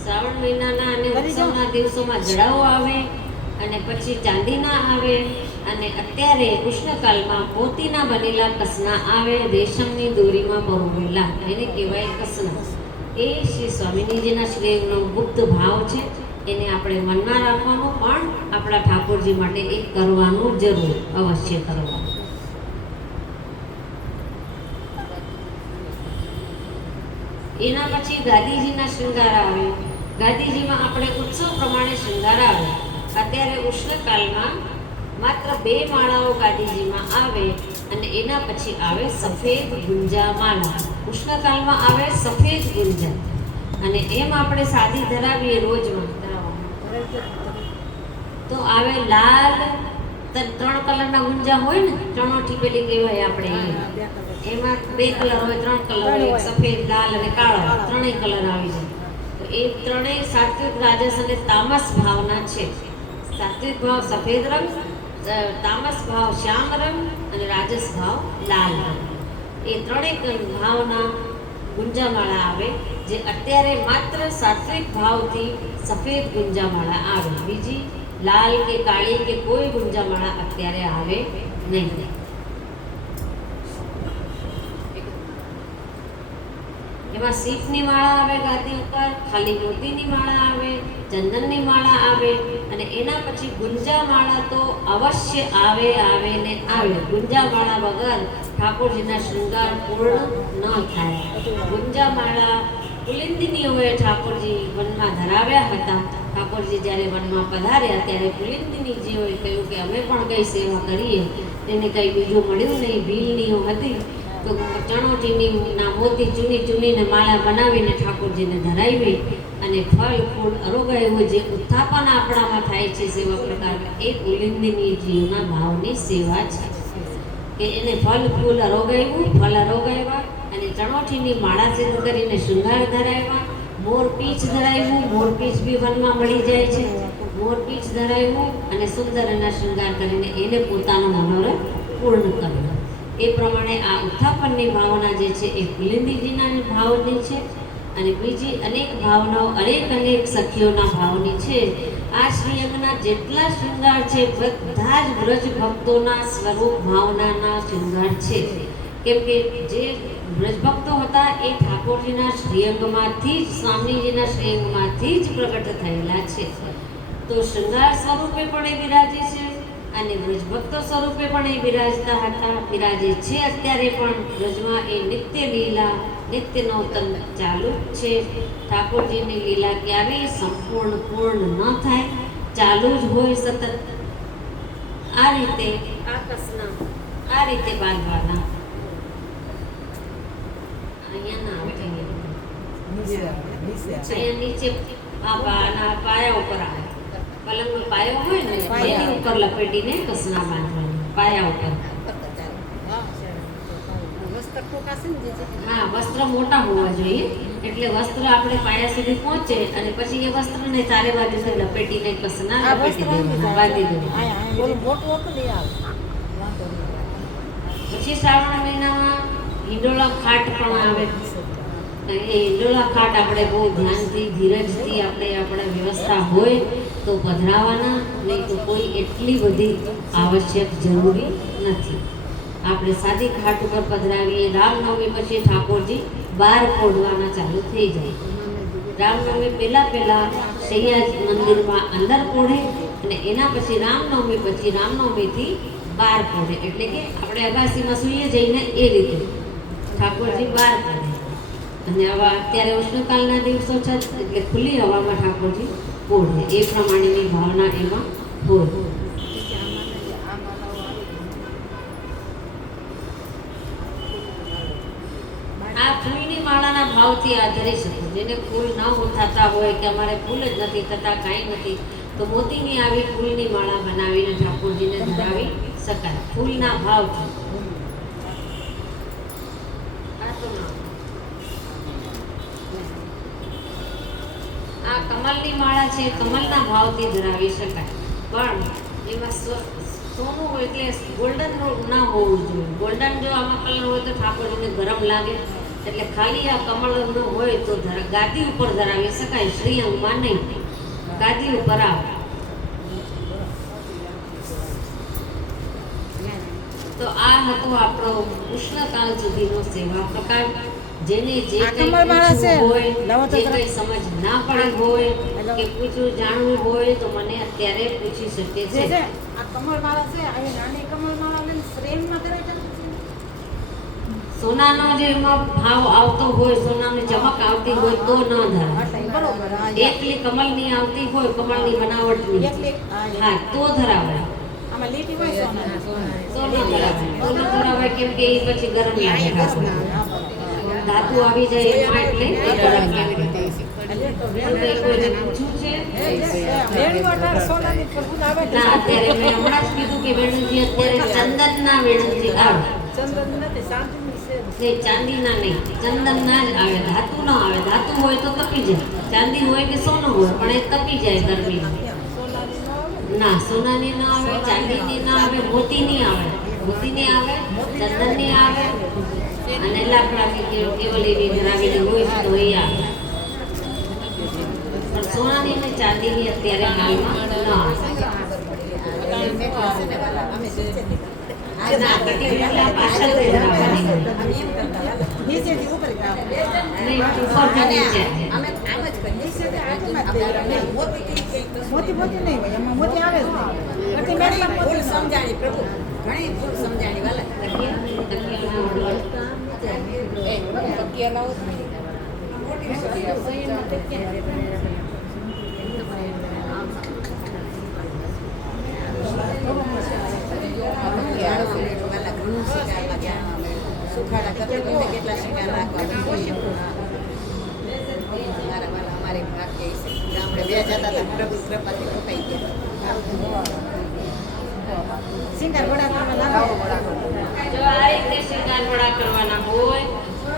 શ્રાવણ મહિનાના અને ઉત્સવના દિવસોમાં જડાઓ આવે, અને પછી ચાંદીના આવે, અને અત્યારે ઉષ્ણકાલમાં મોતીના બનેલા કસના આવે, રેશમની દોરીમાં પરોવેલા, એને કહેવાય કસના. એ શ્રી સ્વામિનીજીના શ્રેયનો ગુપ્ત ભાવ છે. એને આપણે મનમાં રાખવાનું, પણ આપણા ઠાકોરજી માટે એ કરવાનું જરૂર, અવશ્ય કરવાનું. એના પછી ગાદીજીના શૃંગાર આવે. ગાદીજીમાં આપણે ઉત્સવ પ્રમાણે શૃંગાર આવે. અત્યારે ઉષ્ણકાલમાં માત્ર 2 માળાઓ ગાદીજીમાં આવે, અને એના પછી આવે સફેદ ગુંજા માળા. ઉષ્ણકાલમાં આવે સફેદ ગુંજા, અને એમ આપણે સાદી ધરાવીએ રોજમાં તો આવે લાલ. 3 કલરના ગુંજા હોય ને, ચણોઠી પેલી કહેવાય આપણે, એમાં 2 કલર હોય, 3 કલર હોય, સફેદ, લાલ અને કાળો, 3 કલર આવી જાય. તો એ 3 સાત્વિક, રાજસ અને તામસ ભાવના છે. સાત્વિક ભાવ સફેદ રંગ, તામસ ભાવ શ્યામ રંગ, અને રાજસ ભાવ લાલ રંગ. એ 3 ભાવના ગુંજામાળા આવે, જે અત્યારે માત્ર સાત્વિક ભાવથી સફેદ ગુંજામાળા આવે. બીજી લાલ કે કાળી કે કોઈ ગુંજામાળા અત્યારે આવે નહીં. એમાં સીપની માળા આવે ગાદી ઉપર, ખાલી મોતીની માળા આવે, ચંદનની માળા આવે, અને એના પછી ગુંજામાળા તો અવશ્ય આવે આવે ને આવે. ગુંજામાળા વગર ઠાકોરજીના શૃંગાર પૂર્ણ ન થાય. ગુંજામાળા પુલિંદિનીઓએ ઠાકોરજી વનમાં ધરાવ્યા હતા. ઠાકોરજી જ્યારે વનમાં પધાર્યા ત્યારે પુલિંદિનીજીઓએ કહ્યું કે અમે પણ કઈ સેવા કરીએ. તેને કંઈ બીજું મળ્યું નહીં, ભીલનીઓ હતી તો ચણોટીના મોતી ચૂનીને માળા બનાવીને ઠાકોરજીને ધરાવી, અને ફળ ફૂલ અરોગાયું જે ઉત્થાપન આપણામાં થાય છે સેવા પ્રકારના, એ પુલિંદિનીજીઓના ભાવની સેવા છે. કે એને ફળ ફૂલ અરોગાવ્યું, ફળ અરોગાવ્યા, અને ચણોઠીની માળા સિદ્ધ કરીને શૃંગાર ધરાવ્યા. મોરપીંછ ધરાવ્યું, મોરપીંછ બી વનમાં મળી જાય છે. મોરપીંછ ધરાવ્યું અને સુંદર એના શૃંગાર કરીને એને પોતાનો મનોરથ પૂર્ણ કર્યો. એ પ્રમાણે આ ઉત્થાપનની ભાવના જે છે એ પુલિંદીજીના ભાવની છે. અને બીજી અનેક ભાવનાઓ, અનેક સખીઓના ભાવની છે. આ શ્રીયંગના જેટલા શૃંગાર છે બધા જ વ્રજ ભક્તોના સ્વરૂપ ભાવનાના શૃંગાર છે. કેમ કે જે વ્રજભક્તો હતા એ ઠાકોરજીના શ્રીઅંગમાંથી જ, સ્વામીજીના શ્રીઅંગમાંથી જ પ્રગટ થયેલા છે. તો શૃંગાર સ્વરૂપે પણ એ બિરાજે છે, અને વ્રજભક્તો સ્વરૂપે પણ એ બિરાજતા હતા, બિરાજે છે. અત્યારે પણ વ્રજમાં એ નિત્ય લીલા, નિત્ય નૂતન ચાલુ જ છે. ઠાકોરજીની લીલા ક્યારેય સંપૂર્ણ પૂર્ણ ન થાય, ચાલુ જ હોય સતત. આ રીતે આ કસના આ રીતે બાંધવાના. અહીંયા ના આવે, નીચે પાયા ઉપર આવે. પલંગનો પાયો હોય ને એની ઉપર લપેટીને કસના બાંધવાના, પાયા ઉપર. હા, વસ્ત્ર મોટા હોવા જોઈએ, એટલે વસ્ત્ર આપણે પાયા સુધી પહોંચે, અને પછી એ વસ્ત્રને ચારે બાજુથી લપેટીને કસના લપેટી દેવાના, બાંધી દેવાના. પછી શ્રાવણ મહિનામાં હિંડોળા ખાટ પણ આવે. એ ઈંડોળા ખાટ આપણે બહુ ધ્યાનથી ધીરજથી આપણે વ્યવસ્થા હોય તો પધરાવાના, નહીં તો કોઈ એટલી બધી આવશ્યક જરૂરી નથી. આપણે સાદી ખાટ ઉપર પધરાવીએ. રામનવમી પછી ઠાકોરજી બહાર ફોડવાના ચાલુ થઈ જાય. રામનવમી પહેલાં સૈયાજી મંદિરમાં અંદર પોઢે અને એના પછી રામનવમીથી બહાર પોઢે. એટલે કે આપણે અગાસીમાં સૂઈએ જઈને એ રીતે ઠાકોરજી બહાર પોઢે. અને આવા અત્યારે ઉષ્ણકાલના દિવસો છે એટલે ખુલ્લી હવામાં ઠાકોરજી પોઢે. એ પ્રમાણેની ભાવના એમાં હોય. આ ફૂલની માળાના ભાવથી આ ધરી શકો. જેને ફૂલ ન થતા હોય કે અમારે ફૂલ જ નથી થતા, કાંઈ નથી, તો મોતીની આવી ફૂલની માળા બનાવીને ઠાકોરજીને ધરાવી શકાય ફૂલના ભાવથી. આ કમલની માળા છે, કમલના ભાવથી ધરાવી શકાય, પણ એમાં સોનું હોય એટલે ગોલ્ડન ના હોવું જોઈએ. ગોલ્ડન જો આમાં કલર હોય તો ઠાકોરજીને ગરમ લાગે. એટલે ખાલી આ કમળનો હોય તો ગાદી ઉપર ધરાવી શકાય, શ્રીઅંગમાં નહીં, ગાદી ઉપર આવે. તો આ હતો આપણો ઉષ્ણકાળ સુધીનો સેવા પ્રકાર. જેને જે કંઈ પૂછવું હોય, જે કંઈ સમજ ના પડી હોય કે પૂછવું જાણવું હોય તો મને અત્યારે પૂછી શકે છે. આ કમળમાળા છે, આવી નાની કમળમાળા લઈને ફ્રેમમાં કરે છે. સોનાનો જે એમાં ભાવ આવતો હોય, સોનાની ચમક આવતી હોય તો ન ધરાય. બરોબર. એકલી કમલની આવતી હોય, કમળની બનાવટની, હા તો ધરાવાય. આમાં લીટી હોય સોના તો ન ધરાવાય. તો ન ધરાવાય કેમ કે એ પછી ગરમ લાગે. ધાતુ આવી જાય એમાં એટલે એ ગરમ લાગે. કોઈને પૂછવું છે? ના, અત્યારે મેં હમણાં જ કીધું કે વેણુજી અત્યારે ચંદનના વેણુજી આવે. નહીં, ચાંદીના નહીં, ચંદનના જ આવે. ધાતુ ન આવે. ધાતુ હોય તો તપી જાય. ચાંદી હોય કે સોનું હોય પણ એ તપી જાય ગરમીમાં. ના, સોનાની ના આવે, ચાંદીની ના આવે, મોતીની આવે. મોતીની આવે, ચંદનની આવે અને લાકડાની કેવલ એવી ધરાવીને હોય તો એ આવે. પણ સોનાની અને ચાંદીની અત્યારે હાલમાં ન આવે. ના, કટી એટલા પાછળથી ધરાવવાની હોય. નીચેથી ઉપર નહીં, ઉપરથી નીચે. મોતી મોતી નહીં હોય, એમાં મોતી આવે જ નહીં. બધી મેળમાં મોતી સમજાણી પ્રભુ, ઘણી ભૂલ સમજાણી વાલા. સુખાડા કરતા કેટલા શિકાર રાખવા અમારે ભાગ્ય છે. ગામડે બે જતા હતા, પ્રભુ કૃપાથી કપાઈ ગયા. શિકાર વડા કરવા જો આ રીતે શિંગાર વડા કરવાના હોય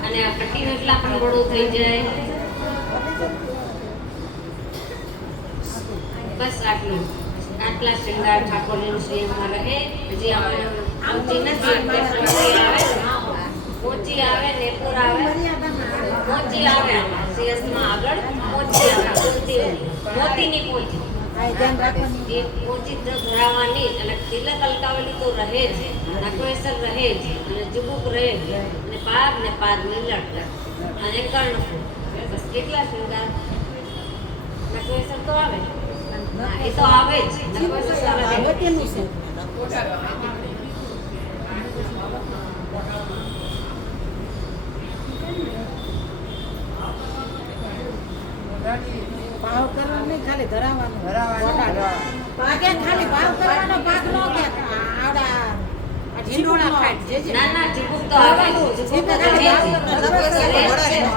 અને આ કટીનું એટલા પણ વડું થઈ જાય. બસ આટલું. આટલા શિંગાર ઠાકોરજીનું શ્રીઅંગમાં રહે. પછી આમથી નથી, પોચી આવે, નેપુર આવે, પોચી આવે. આમાં શ્રીઅંગમાં આગળ પોચી આવે, મોતીની પોચી. એ પોચી તો ધરાવવાની અને તિલક અલકાવેલી તો રહે જ, નકવેસર રહે જ અને ચુબુક રહે જ અને પાદ ને પાદની લટ અને કર્ણફૂલ. બસ કેટલા શૃંગાર. નકવેસર તો આવે, એ તો આવે જ. નકવેસર ભાવ કરવાનો નહીં, ખાલી ધરાવવાનું. પાકે ખાલી ભાવ કરવાનો, પાક નો કે આવડા ઢીંડોળા ખાટ જે ના ના, ચુબુક તો આવે જ. ચુબુક તો રહે જ.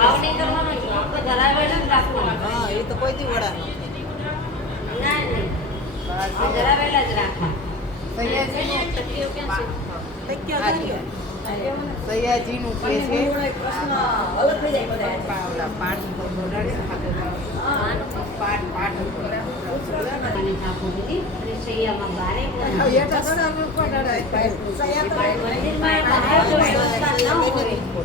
ભાવ નહીં કરવાનો, આપણે ધરાવેલા જ રાખવાના. હા, એ તો કોઈ દી વડા ના નહીં, ધરાવેલા જ રાખવા. સયાજીનું કે છે અને ઠાકોરજી અને સૈયામાં બારે મંદિરમાં બહાર જો વ્યવસ્થા ન હોય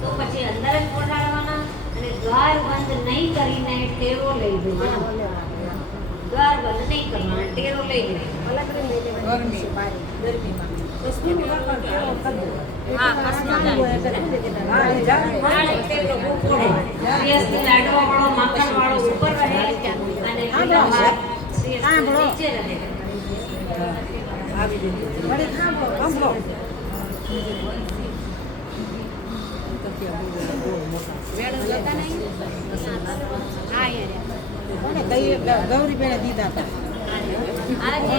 તો પછી અંદર જ પહોંચાડવાના અને દ્વાર બંધ નહીં કરીને ટેરો લઈ દેવાનો. દ્વાર બંધ નહીં કરવાનો, ટેરો લઈ લેવાનો. ગરમી ગરમીમાં હા, ટેરો બહુ પડે. શ્રેયસથી લાડવા વાળો, માખણ વાળો ઉપર રહે અને પેલા ભાત શ્રેયસથી નીચે રહે. ગૌરી બેને દીધા હતા આજે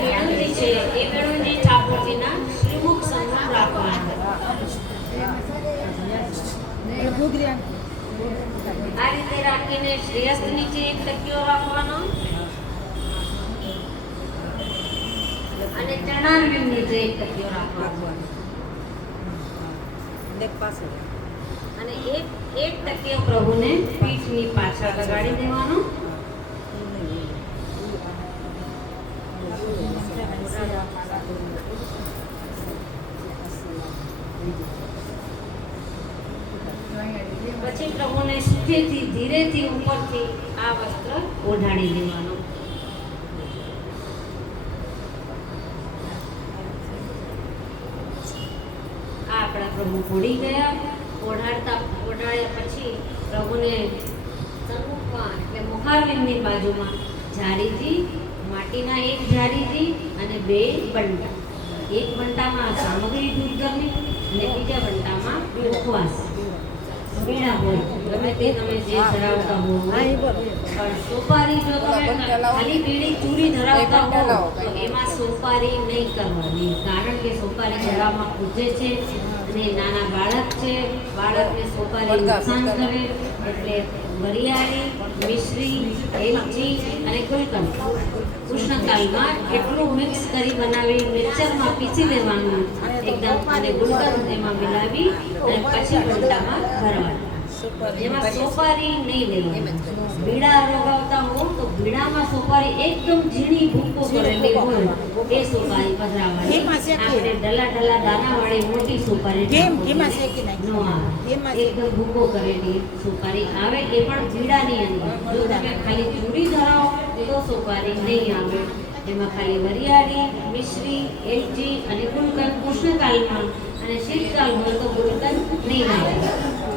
વેણુજી છે એ વેણુજી ઠાકોરજીના શ્રીમુખ સન્મુખ રાખવાના. આ રીતે રાખીને શ્રેયસ્થ નીચે એક તકિયો રાખવાનો અને ચરણારવિંદ નીચે એક તકિયો રાખવાનો અને એક તકિયો પ્રભુને પીઠની પાછળ લગાડી દેવાનો. પછી પ્રભુને સુખેથી ધીરેથી ઉપરથી આ વસ્ત્ર ઓઢાડી દેવાનું. આ આપણા પ્રભુ ઓઢી ગયા. ઓઢાડ્યા પછી પ્રભુને સન્મુખમાં એટલે મુખારવિંદની બાજુમાં જારીથી, માટીના એક જારીથી અને બે બંટા. એક બંટામાં સામગ્રી દૂધ કરવી અને બીજા બંટામાં ઉપવાસ બીડા હોય, ગમે તે તમે જે ધરાવતા હો. પણ સોપારી જો તમે ખાલી બીડી ચૂરી ધરાવતા હો તો એમાં સોપારી નહીં કરવાની, કારણ કે સોપારી ગળામાં ખૂજે છે અને નાના બાળક છે, બાળકને સોપારી નુકસાન કરે. એટલે વરિયાળી, મિશ્રી, એલચી અને ગુલકંદ કૃષ્ણકાલમાં એટલું મિક્સ કરી બનાવી મિક્સરમાં પીસી લેવાનું એકદમ, અને ગુલકંદ એમાં મિલાવી અને પછી બંટામાં ભરવાનું. એમાં સોપારી નહીં લેવાની. બીડા રોગાવતા હો તો બીડામાં સોપારી એકદમ ઝીણી ભૂકો કરેલી હોય એ સોપારી પધરાવવાની. આપણે ઢલા દાનાવાળી મોટી સોપારી એકદમ ભૂકો કરેલી સોપારી આવે, એ પણ બીડાની અંદર. જો તમે ખાલી ચૂડી ધરાવો તો સોપારી નહીં આવે. એમાં ખાલી વરિયાળી, મિશ્રી, એલચી અને ગુલકંદ કૃષ્ણકાલમાં, અને શીતકાલ હોય તો ગુલકંદ નહીં આવે.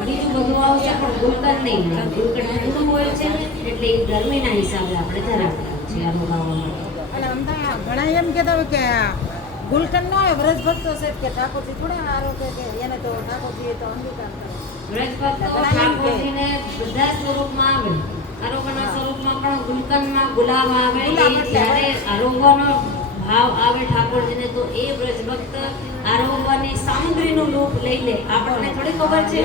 બીજું બધું આવશે પણ ગુલકંદ નહીં આવે. ગુલકંદ ઠંડુ હોય છે એટલે એ ગરમીના હિસાબે આપણે ધરાવતા છીએ આ રોગાવા માટે. અને અમદાવાદ ઘણા એમ કહેતા હોય કે ગુલકંદ ન હોય વ્રજ ભક્તો છે કે ઠાકોરજી થોડા આરોગ્ય કે એને તો ઠાકોરજી તો અંગીકાર કરે. વ્રજ ભક્તો ઠાકોરજીને બધા સ્વરૂપમાં આવે. આરોગ્યના સ્વરૂપમાં પણ ગુલકંદમાં ગુલાબ આવે. જ્યારે આરોગ્યનો ભાવ આવે ઠાકોરજીને તો એ વ્રજ ભક્ત આરોગ્યની સામગ્રીનો લોભ લઈ લે. આપણને થોડી ખબર છે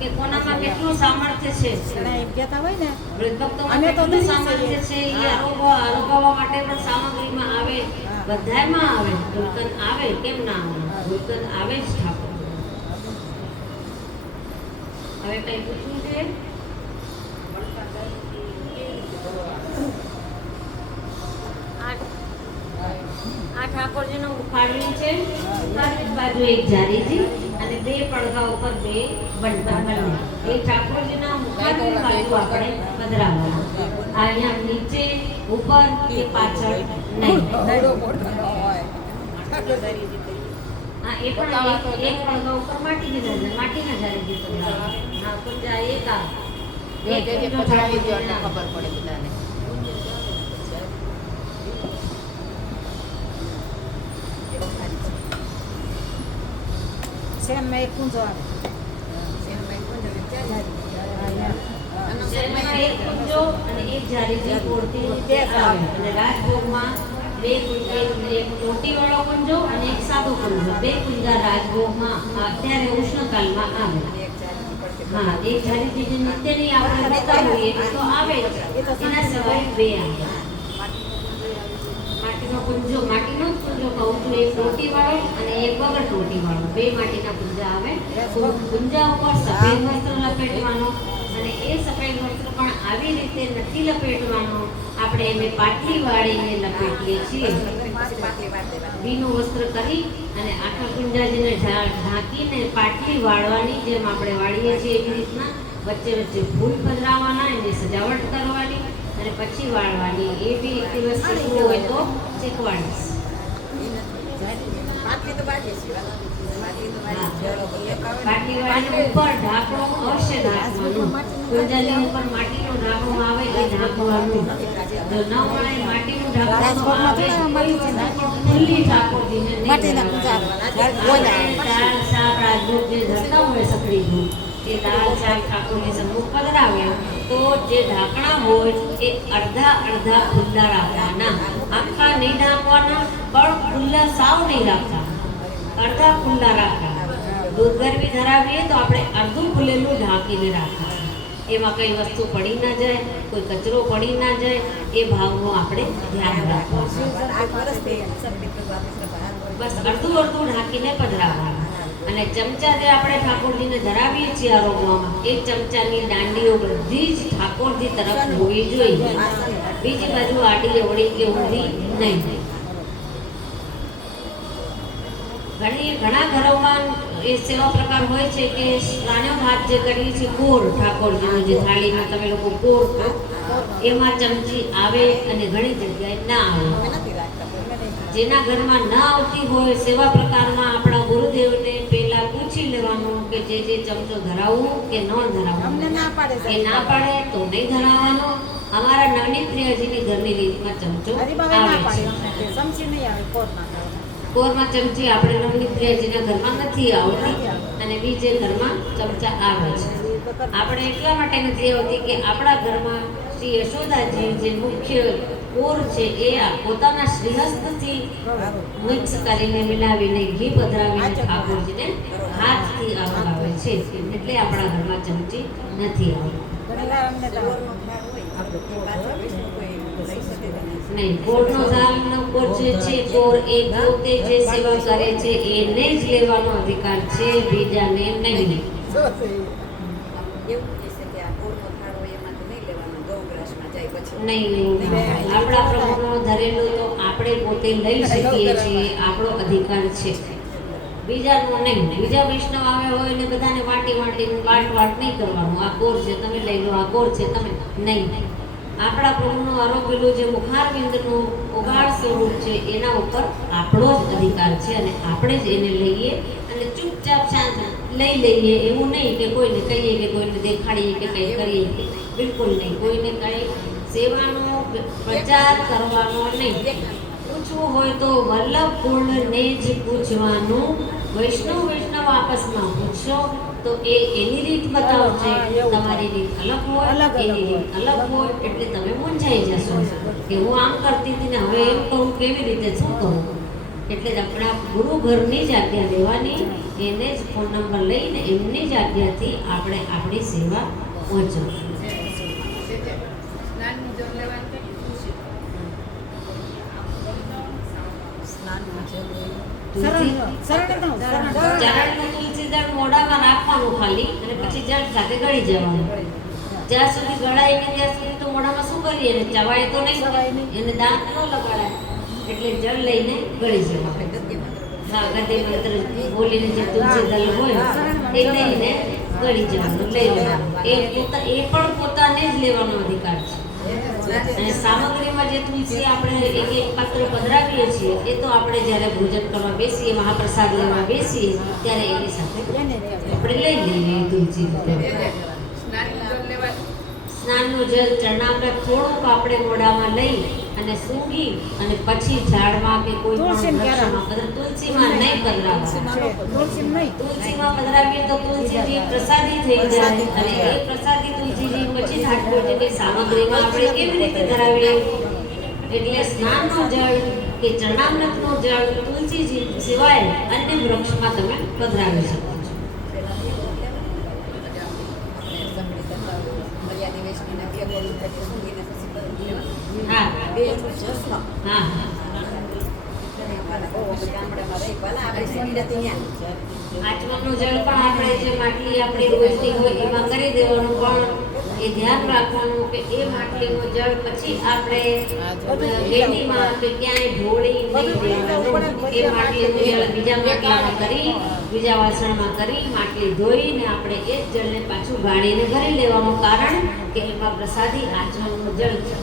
કે કોનામાં કેટલું સામર્થ્ય છે. ઘણા એમ કહેતા હોય ને વ્રજ ભક્તોમાં અમે તો કેટલું દઈએ સામર્થ્ય છે. એ હા. આરોગવા માટે પણ સામગ્રીમાં આવે, બધામાં આવે. ગુલકંદ આવે, કેમ ના આવે? ગુલકંદ આવે જ ઠાકોર. હવે કઈ પૂછવું છે? આ ઠાકોરજીનો ઉખાડવી છે. ઉખાડવી બાજુ એક જારીજી અને બે પડઘા ઉપર બે બંટા બંને. એ ઠાકોરજીના ઉખાડવી બાજુ આપણે પધરાવવાના. આ અહીંયા નીચે, ઉપર કે પાછળ નહીં. હા, એ પણ એક પડઘા ઉપર માટીના જારીજી પધરાવવાના. હા, કુંજા એક આ ખબર પડે બધાને. શેનમાં એક કુંજો આવે. શહેરમાં એક કુંજો અને એક જારીજી કોરતી રીતે આવે. અને રાજભોગમાં બે કુંજો, એક કોટીવાળો કુંજો અને એક સાદો કુંજો, બે કુંજા રાજભોગમાં અત્યારે ઉષ્ણકાલમાં આવે. હા, એક જારીજી જે નિત્યની આપણે લેતા હોઈએ તો આવે જ. એના સિવાય બે આવે. માટીનો કુંજો, માટીનો જ કુંજો કહું છું, એક ટોટીવાળો અને એક વગર ટોટીવાળો, બે માટીના કુંજા આવે. કુંજા ઉપર સફેદ વસ્ત્ર લપેટવાનો અને એ સફેદ વસ્ત્ર પણ આવી રીતે નથી લપેટવાનો. આપણે એને પાટલી વાળીને લપેટીએ છીએ. પાટલી વાળી દેવાની. ભીનું વસ્ત્ર કરી અને આખા કુંજાજીને ઢાંકીને પાટલી વાળવાની, જેમ આપણે વાળીએ છીએ એવી રીતના વચ્ચે વચ્ચે ફૂલ પધરાવવાના, એની સજાવટ કરવાની અને પછી વાળવાની. એ બી એક દિવસ શીખવું હોય તો શીખવાડીશ. પાટલી તો બાંધીએ છીએ. પાટલી તો બાંધીએ છીએ. પાટલી વાળીને ઉપર ઢાંકણું અવશ્ય ઢાંકવાનું. કુંજાની ઉપર માટીનું ઢાંકણું આવે એ ઢાંકવાનું. જો ન મળે માટીનું ઢાંકણું આવે ખુલ્લી ઠાકોરજીને નહીં માટીના ધરાવવાની. દાળ શાક રાજભોગ જે ધરતા હોય સકડીનું, એ દાળ શાક ઠાકોરજી સન્મુખ પધરાવે તો જે ઢાંકણા હોય એ અડધા અડધા ખુલ્લા રાખવાના. આખા નહીં ઢાંકવાના, પણ ખુલ્લા સાવ નહીં રાખવાના, અડધા ખુલ્લા રાખવાના. દૂધ ગરમી ધરાવીએ તો આપણે અડધું ખુલેલું ઢાંકીને રાખવાનું. એમાં કઈ વસ્તુ પડી ના જાય, કોઈ કચરો પડી ના જાય, એ ભાવનું આપણે ધ્યાન રાખવાનું. બસ અડધું અડધું ઢાંકીને પધરાવવાનું. અને ચમચા જે આપણે ઠાકોરજીને ધરાવીએ છીએ આરોગવામાં, એ ચમચાની દાંડીઓ બધી જ ઠાકોરજી તરફ હોવી જોઈએ. બીજી બાજુ આડી અવળી કે ઊંધી નહીં. ઘણા ઘરોમાં એ સેવા પ્રકાર હોય છે કે સ્નાનો ભાત જે કરીએ છીએ કોર ઠાકોરજીનો, જે થાળીમાં તમે લોકો કોર કહો, એમાં ચમચી આવે અને ઘણી જગ્યાએ ના આવે. જેના ઘરમાં ન આવતી હોય સેવા પ્રકારમાં આપણા ગુરુદેવને પહેલા પૂછી લેવાનું કે જે ચમચો ધરાવવું કે ન ધરાવવું. એ ના પાડે તો નહીં ધરાવવાનો. અમારા નવનીત પ્રિયાજીની ઘરની રીતમાં ચમચો આવે છે. કોરમાં ચમચી આપણે નવનીત પ્રિયાજીના ઘરમાં નથી આવતી અને બીજે ઘરમાં ચમચા આવે છે. આપણે એટલા માટે નથી આવતી કે આપણા ઘરમાં શ્રી યશોદાજી જે મુખ્ય કોર છે એ પોતાના શ્રીહસ્તથી મિક્સ કરીને મિલાવીને ઘી પધરાવીને ઠાકોરજીને હાથથી આવે છે, એટલે આપણા ઘરમાં ચમચી નથી આવતી. નહીં, કોરનો ધામનો કોર જે છે, કોર એ પોતે જે સેવા કરે છે એને જ લેવાનો અધિકાર છે, બીજાને નહીં. નહીં, આપણા પ્રભુનો ધરેલું તો આપણે પોતે લઈ શકીએ છીએ, આપણો અધિકાર છે, બીજાનો નહીં. બીજા વૈષ્ણવ આવ્યા હોય ને બધાને વાટીને વાટ નહીં કરવાનું. આ કોર છે તમે લઈ લો, આ કોર છે તમે નહીં. આપણા પ્રભુનું આરોગેલું જે મુખારવિંદનું ઉગાડ સ્વરૂપ છે એના ઉપર આપણો જ અધિકાર છે અને આપણે જ એને લઈએ અને ચૂપચાપ શાંત લઈ લઈએ. એવું નહીં કે કોઈને કહીએ કે કોઈને દેખાડીએ કે કંઈ કરીએ, બિલકુલ નહીં. કોઈને કંઈ સેવાનો પ્રચાર કરવાનો નહીં. પૂછવું હોય તો વલ્લભ પૂર્ણને જ પૂછવાનું. વૈષ્ણવ આપસમાં પૂછશો તો એ એની રીત બતાવશે, તમારી રીત અલગ હોય, એની રીત અલગ હોય, એટલે તમે મૂંઝાઈ જશો કે હું આમ કરતી હતી ને હવે એમ કહું, કેવી રીતે શું કહું. એટલે જ આપણા ગુરુ ઘરની જ આજ્ઞા લેવાની, એને જ ફોન નંબર લઈને એમની જ આજ્ઞાથી આપણે આપણી સેવા પહોંચવાની. ચરણનું તુલસી દળ મોઢામાં રાખવાનું ખાલી, અને પછી જળ સાથે ગળી જવાનું. જ્યાં સુધી ગળાય ને ત્યાં સુધી તો મોઢામાં શું કરીએ, એને ચવાય તો નહીં, એને દાંત ન લગાડાય, એટલે જળ લઈને ગળી જવાનું. હા, ગદ્ય મંત્ર બોલીને જે તુલસી દળ હોય એ લઈને ગળી જવાનું, લઈ લેવાનું. એ પણ પોતાને જ લેવાનો અધિકાર છે. અને સામગ્રીમાં જે તુલસી આપણે એક પાત્ર પધરાવીએ છીએ એ તો આપણે જ્યારે ભોજન કરવા બેસીએ, મહાપ્રસાદ લેવા બેસીએ ત્યારે એની સાથે આપણે લઈ લઈએ તુલસી. સ્નાનનું જલ ચરણામૃત થોડુંક આપણે મોઢામાં લઈ અને સૂંઘી અને પછી ઝાડમાં કે કોઈ પણ વૃક્ષમાં, તુલસીમાં નહીં પધરાવવાનું. તુલસીમાં પધરાવીએ તો તુલસીજી પ્રસાદી થઈ જાય અને એ પ્રસાદી તુલસીજી પછી ઠાકોરજીની સામગ્રીમાં આપણે કેવી રીતે ધરાવીએ. એટલે સ્નાનનું જળ કે ચરણામૃતનું જળ તુલસીજી સિવાય અન્ય વૃક્ષમાં તમે પધરાવી શકો છો. હા, હા, આચમનનું જળ પણ આપણે જે માટલી આપણી રોજની હોય એમાં કરી દેવાનું, પણ એ ધ્યાન રાખવાનું કે એ માટલીનું જળ પછી આપણે ગેડીમાં કે ક્યાંય ઢોળી નહીં દેવાનું. એ માટલીનું જળ બીજા માટલામાં કરી, બીજા વાસણમાં કરી, માટલી ધોઈને આપણે એ જ જળને પાછું ગાળીને ભરી લેવાનું. કારણ કે એમાં પ્રસાદી આચમનનું જળ છે,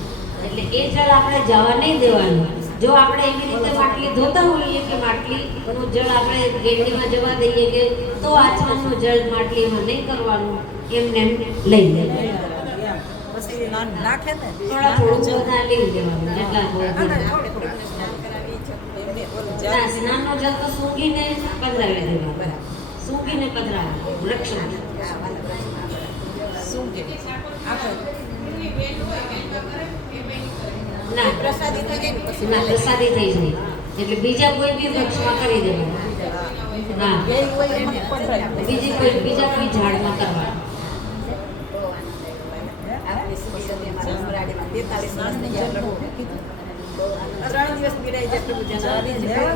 એટલે એ જળ આપણે જવા નહીં દેવાનું. જો આપણે એવી રીતે માટલી ધોતા હોઈએ કે માટલીનું જળ આપણે ગેડીમાં જવા દઈએ કે તો આચમનનું જળ માટલીમાં નહીં કરવાનું, એમને એમ લઈ લેવાનું. પછી નાખે ને થોડા થોડું બધા લઈ લેવાનું, જેટલા થોડા ના, સ્નાનનો જળ તો સૂંઘીને પધરાવી દેવાનું, સૂંઘીને પધરાવવાનું લક્ષણ. શું કે આપણે ના પ્રસાદી થઈ જાય ને પછી ના, પ્રસાદી થઈ જાય એટલે બીજા કોઈ બી વૃક્ષમાં કરી દેવાનું. ના, ગઈ હોય એમાં પધરાવી બીજા કોઈ ઝાડમાં કરવાનું. ત્રણ દિવસ બિરાઈ જાય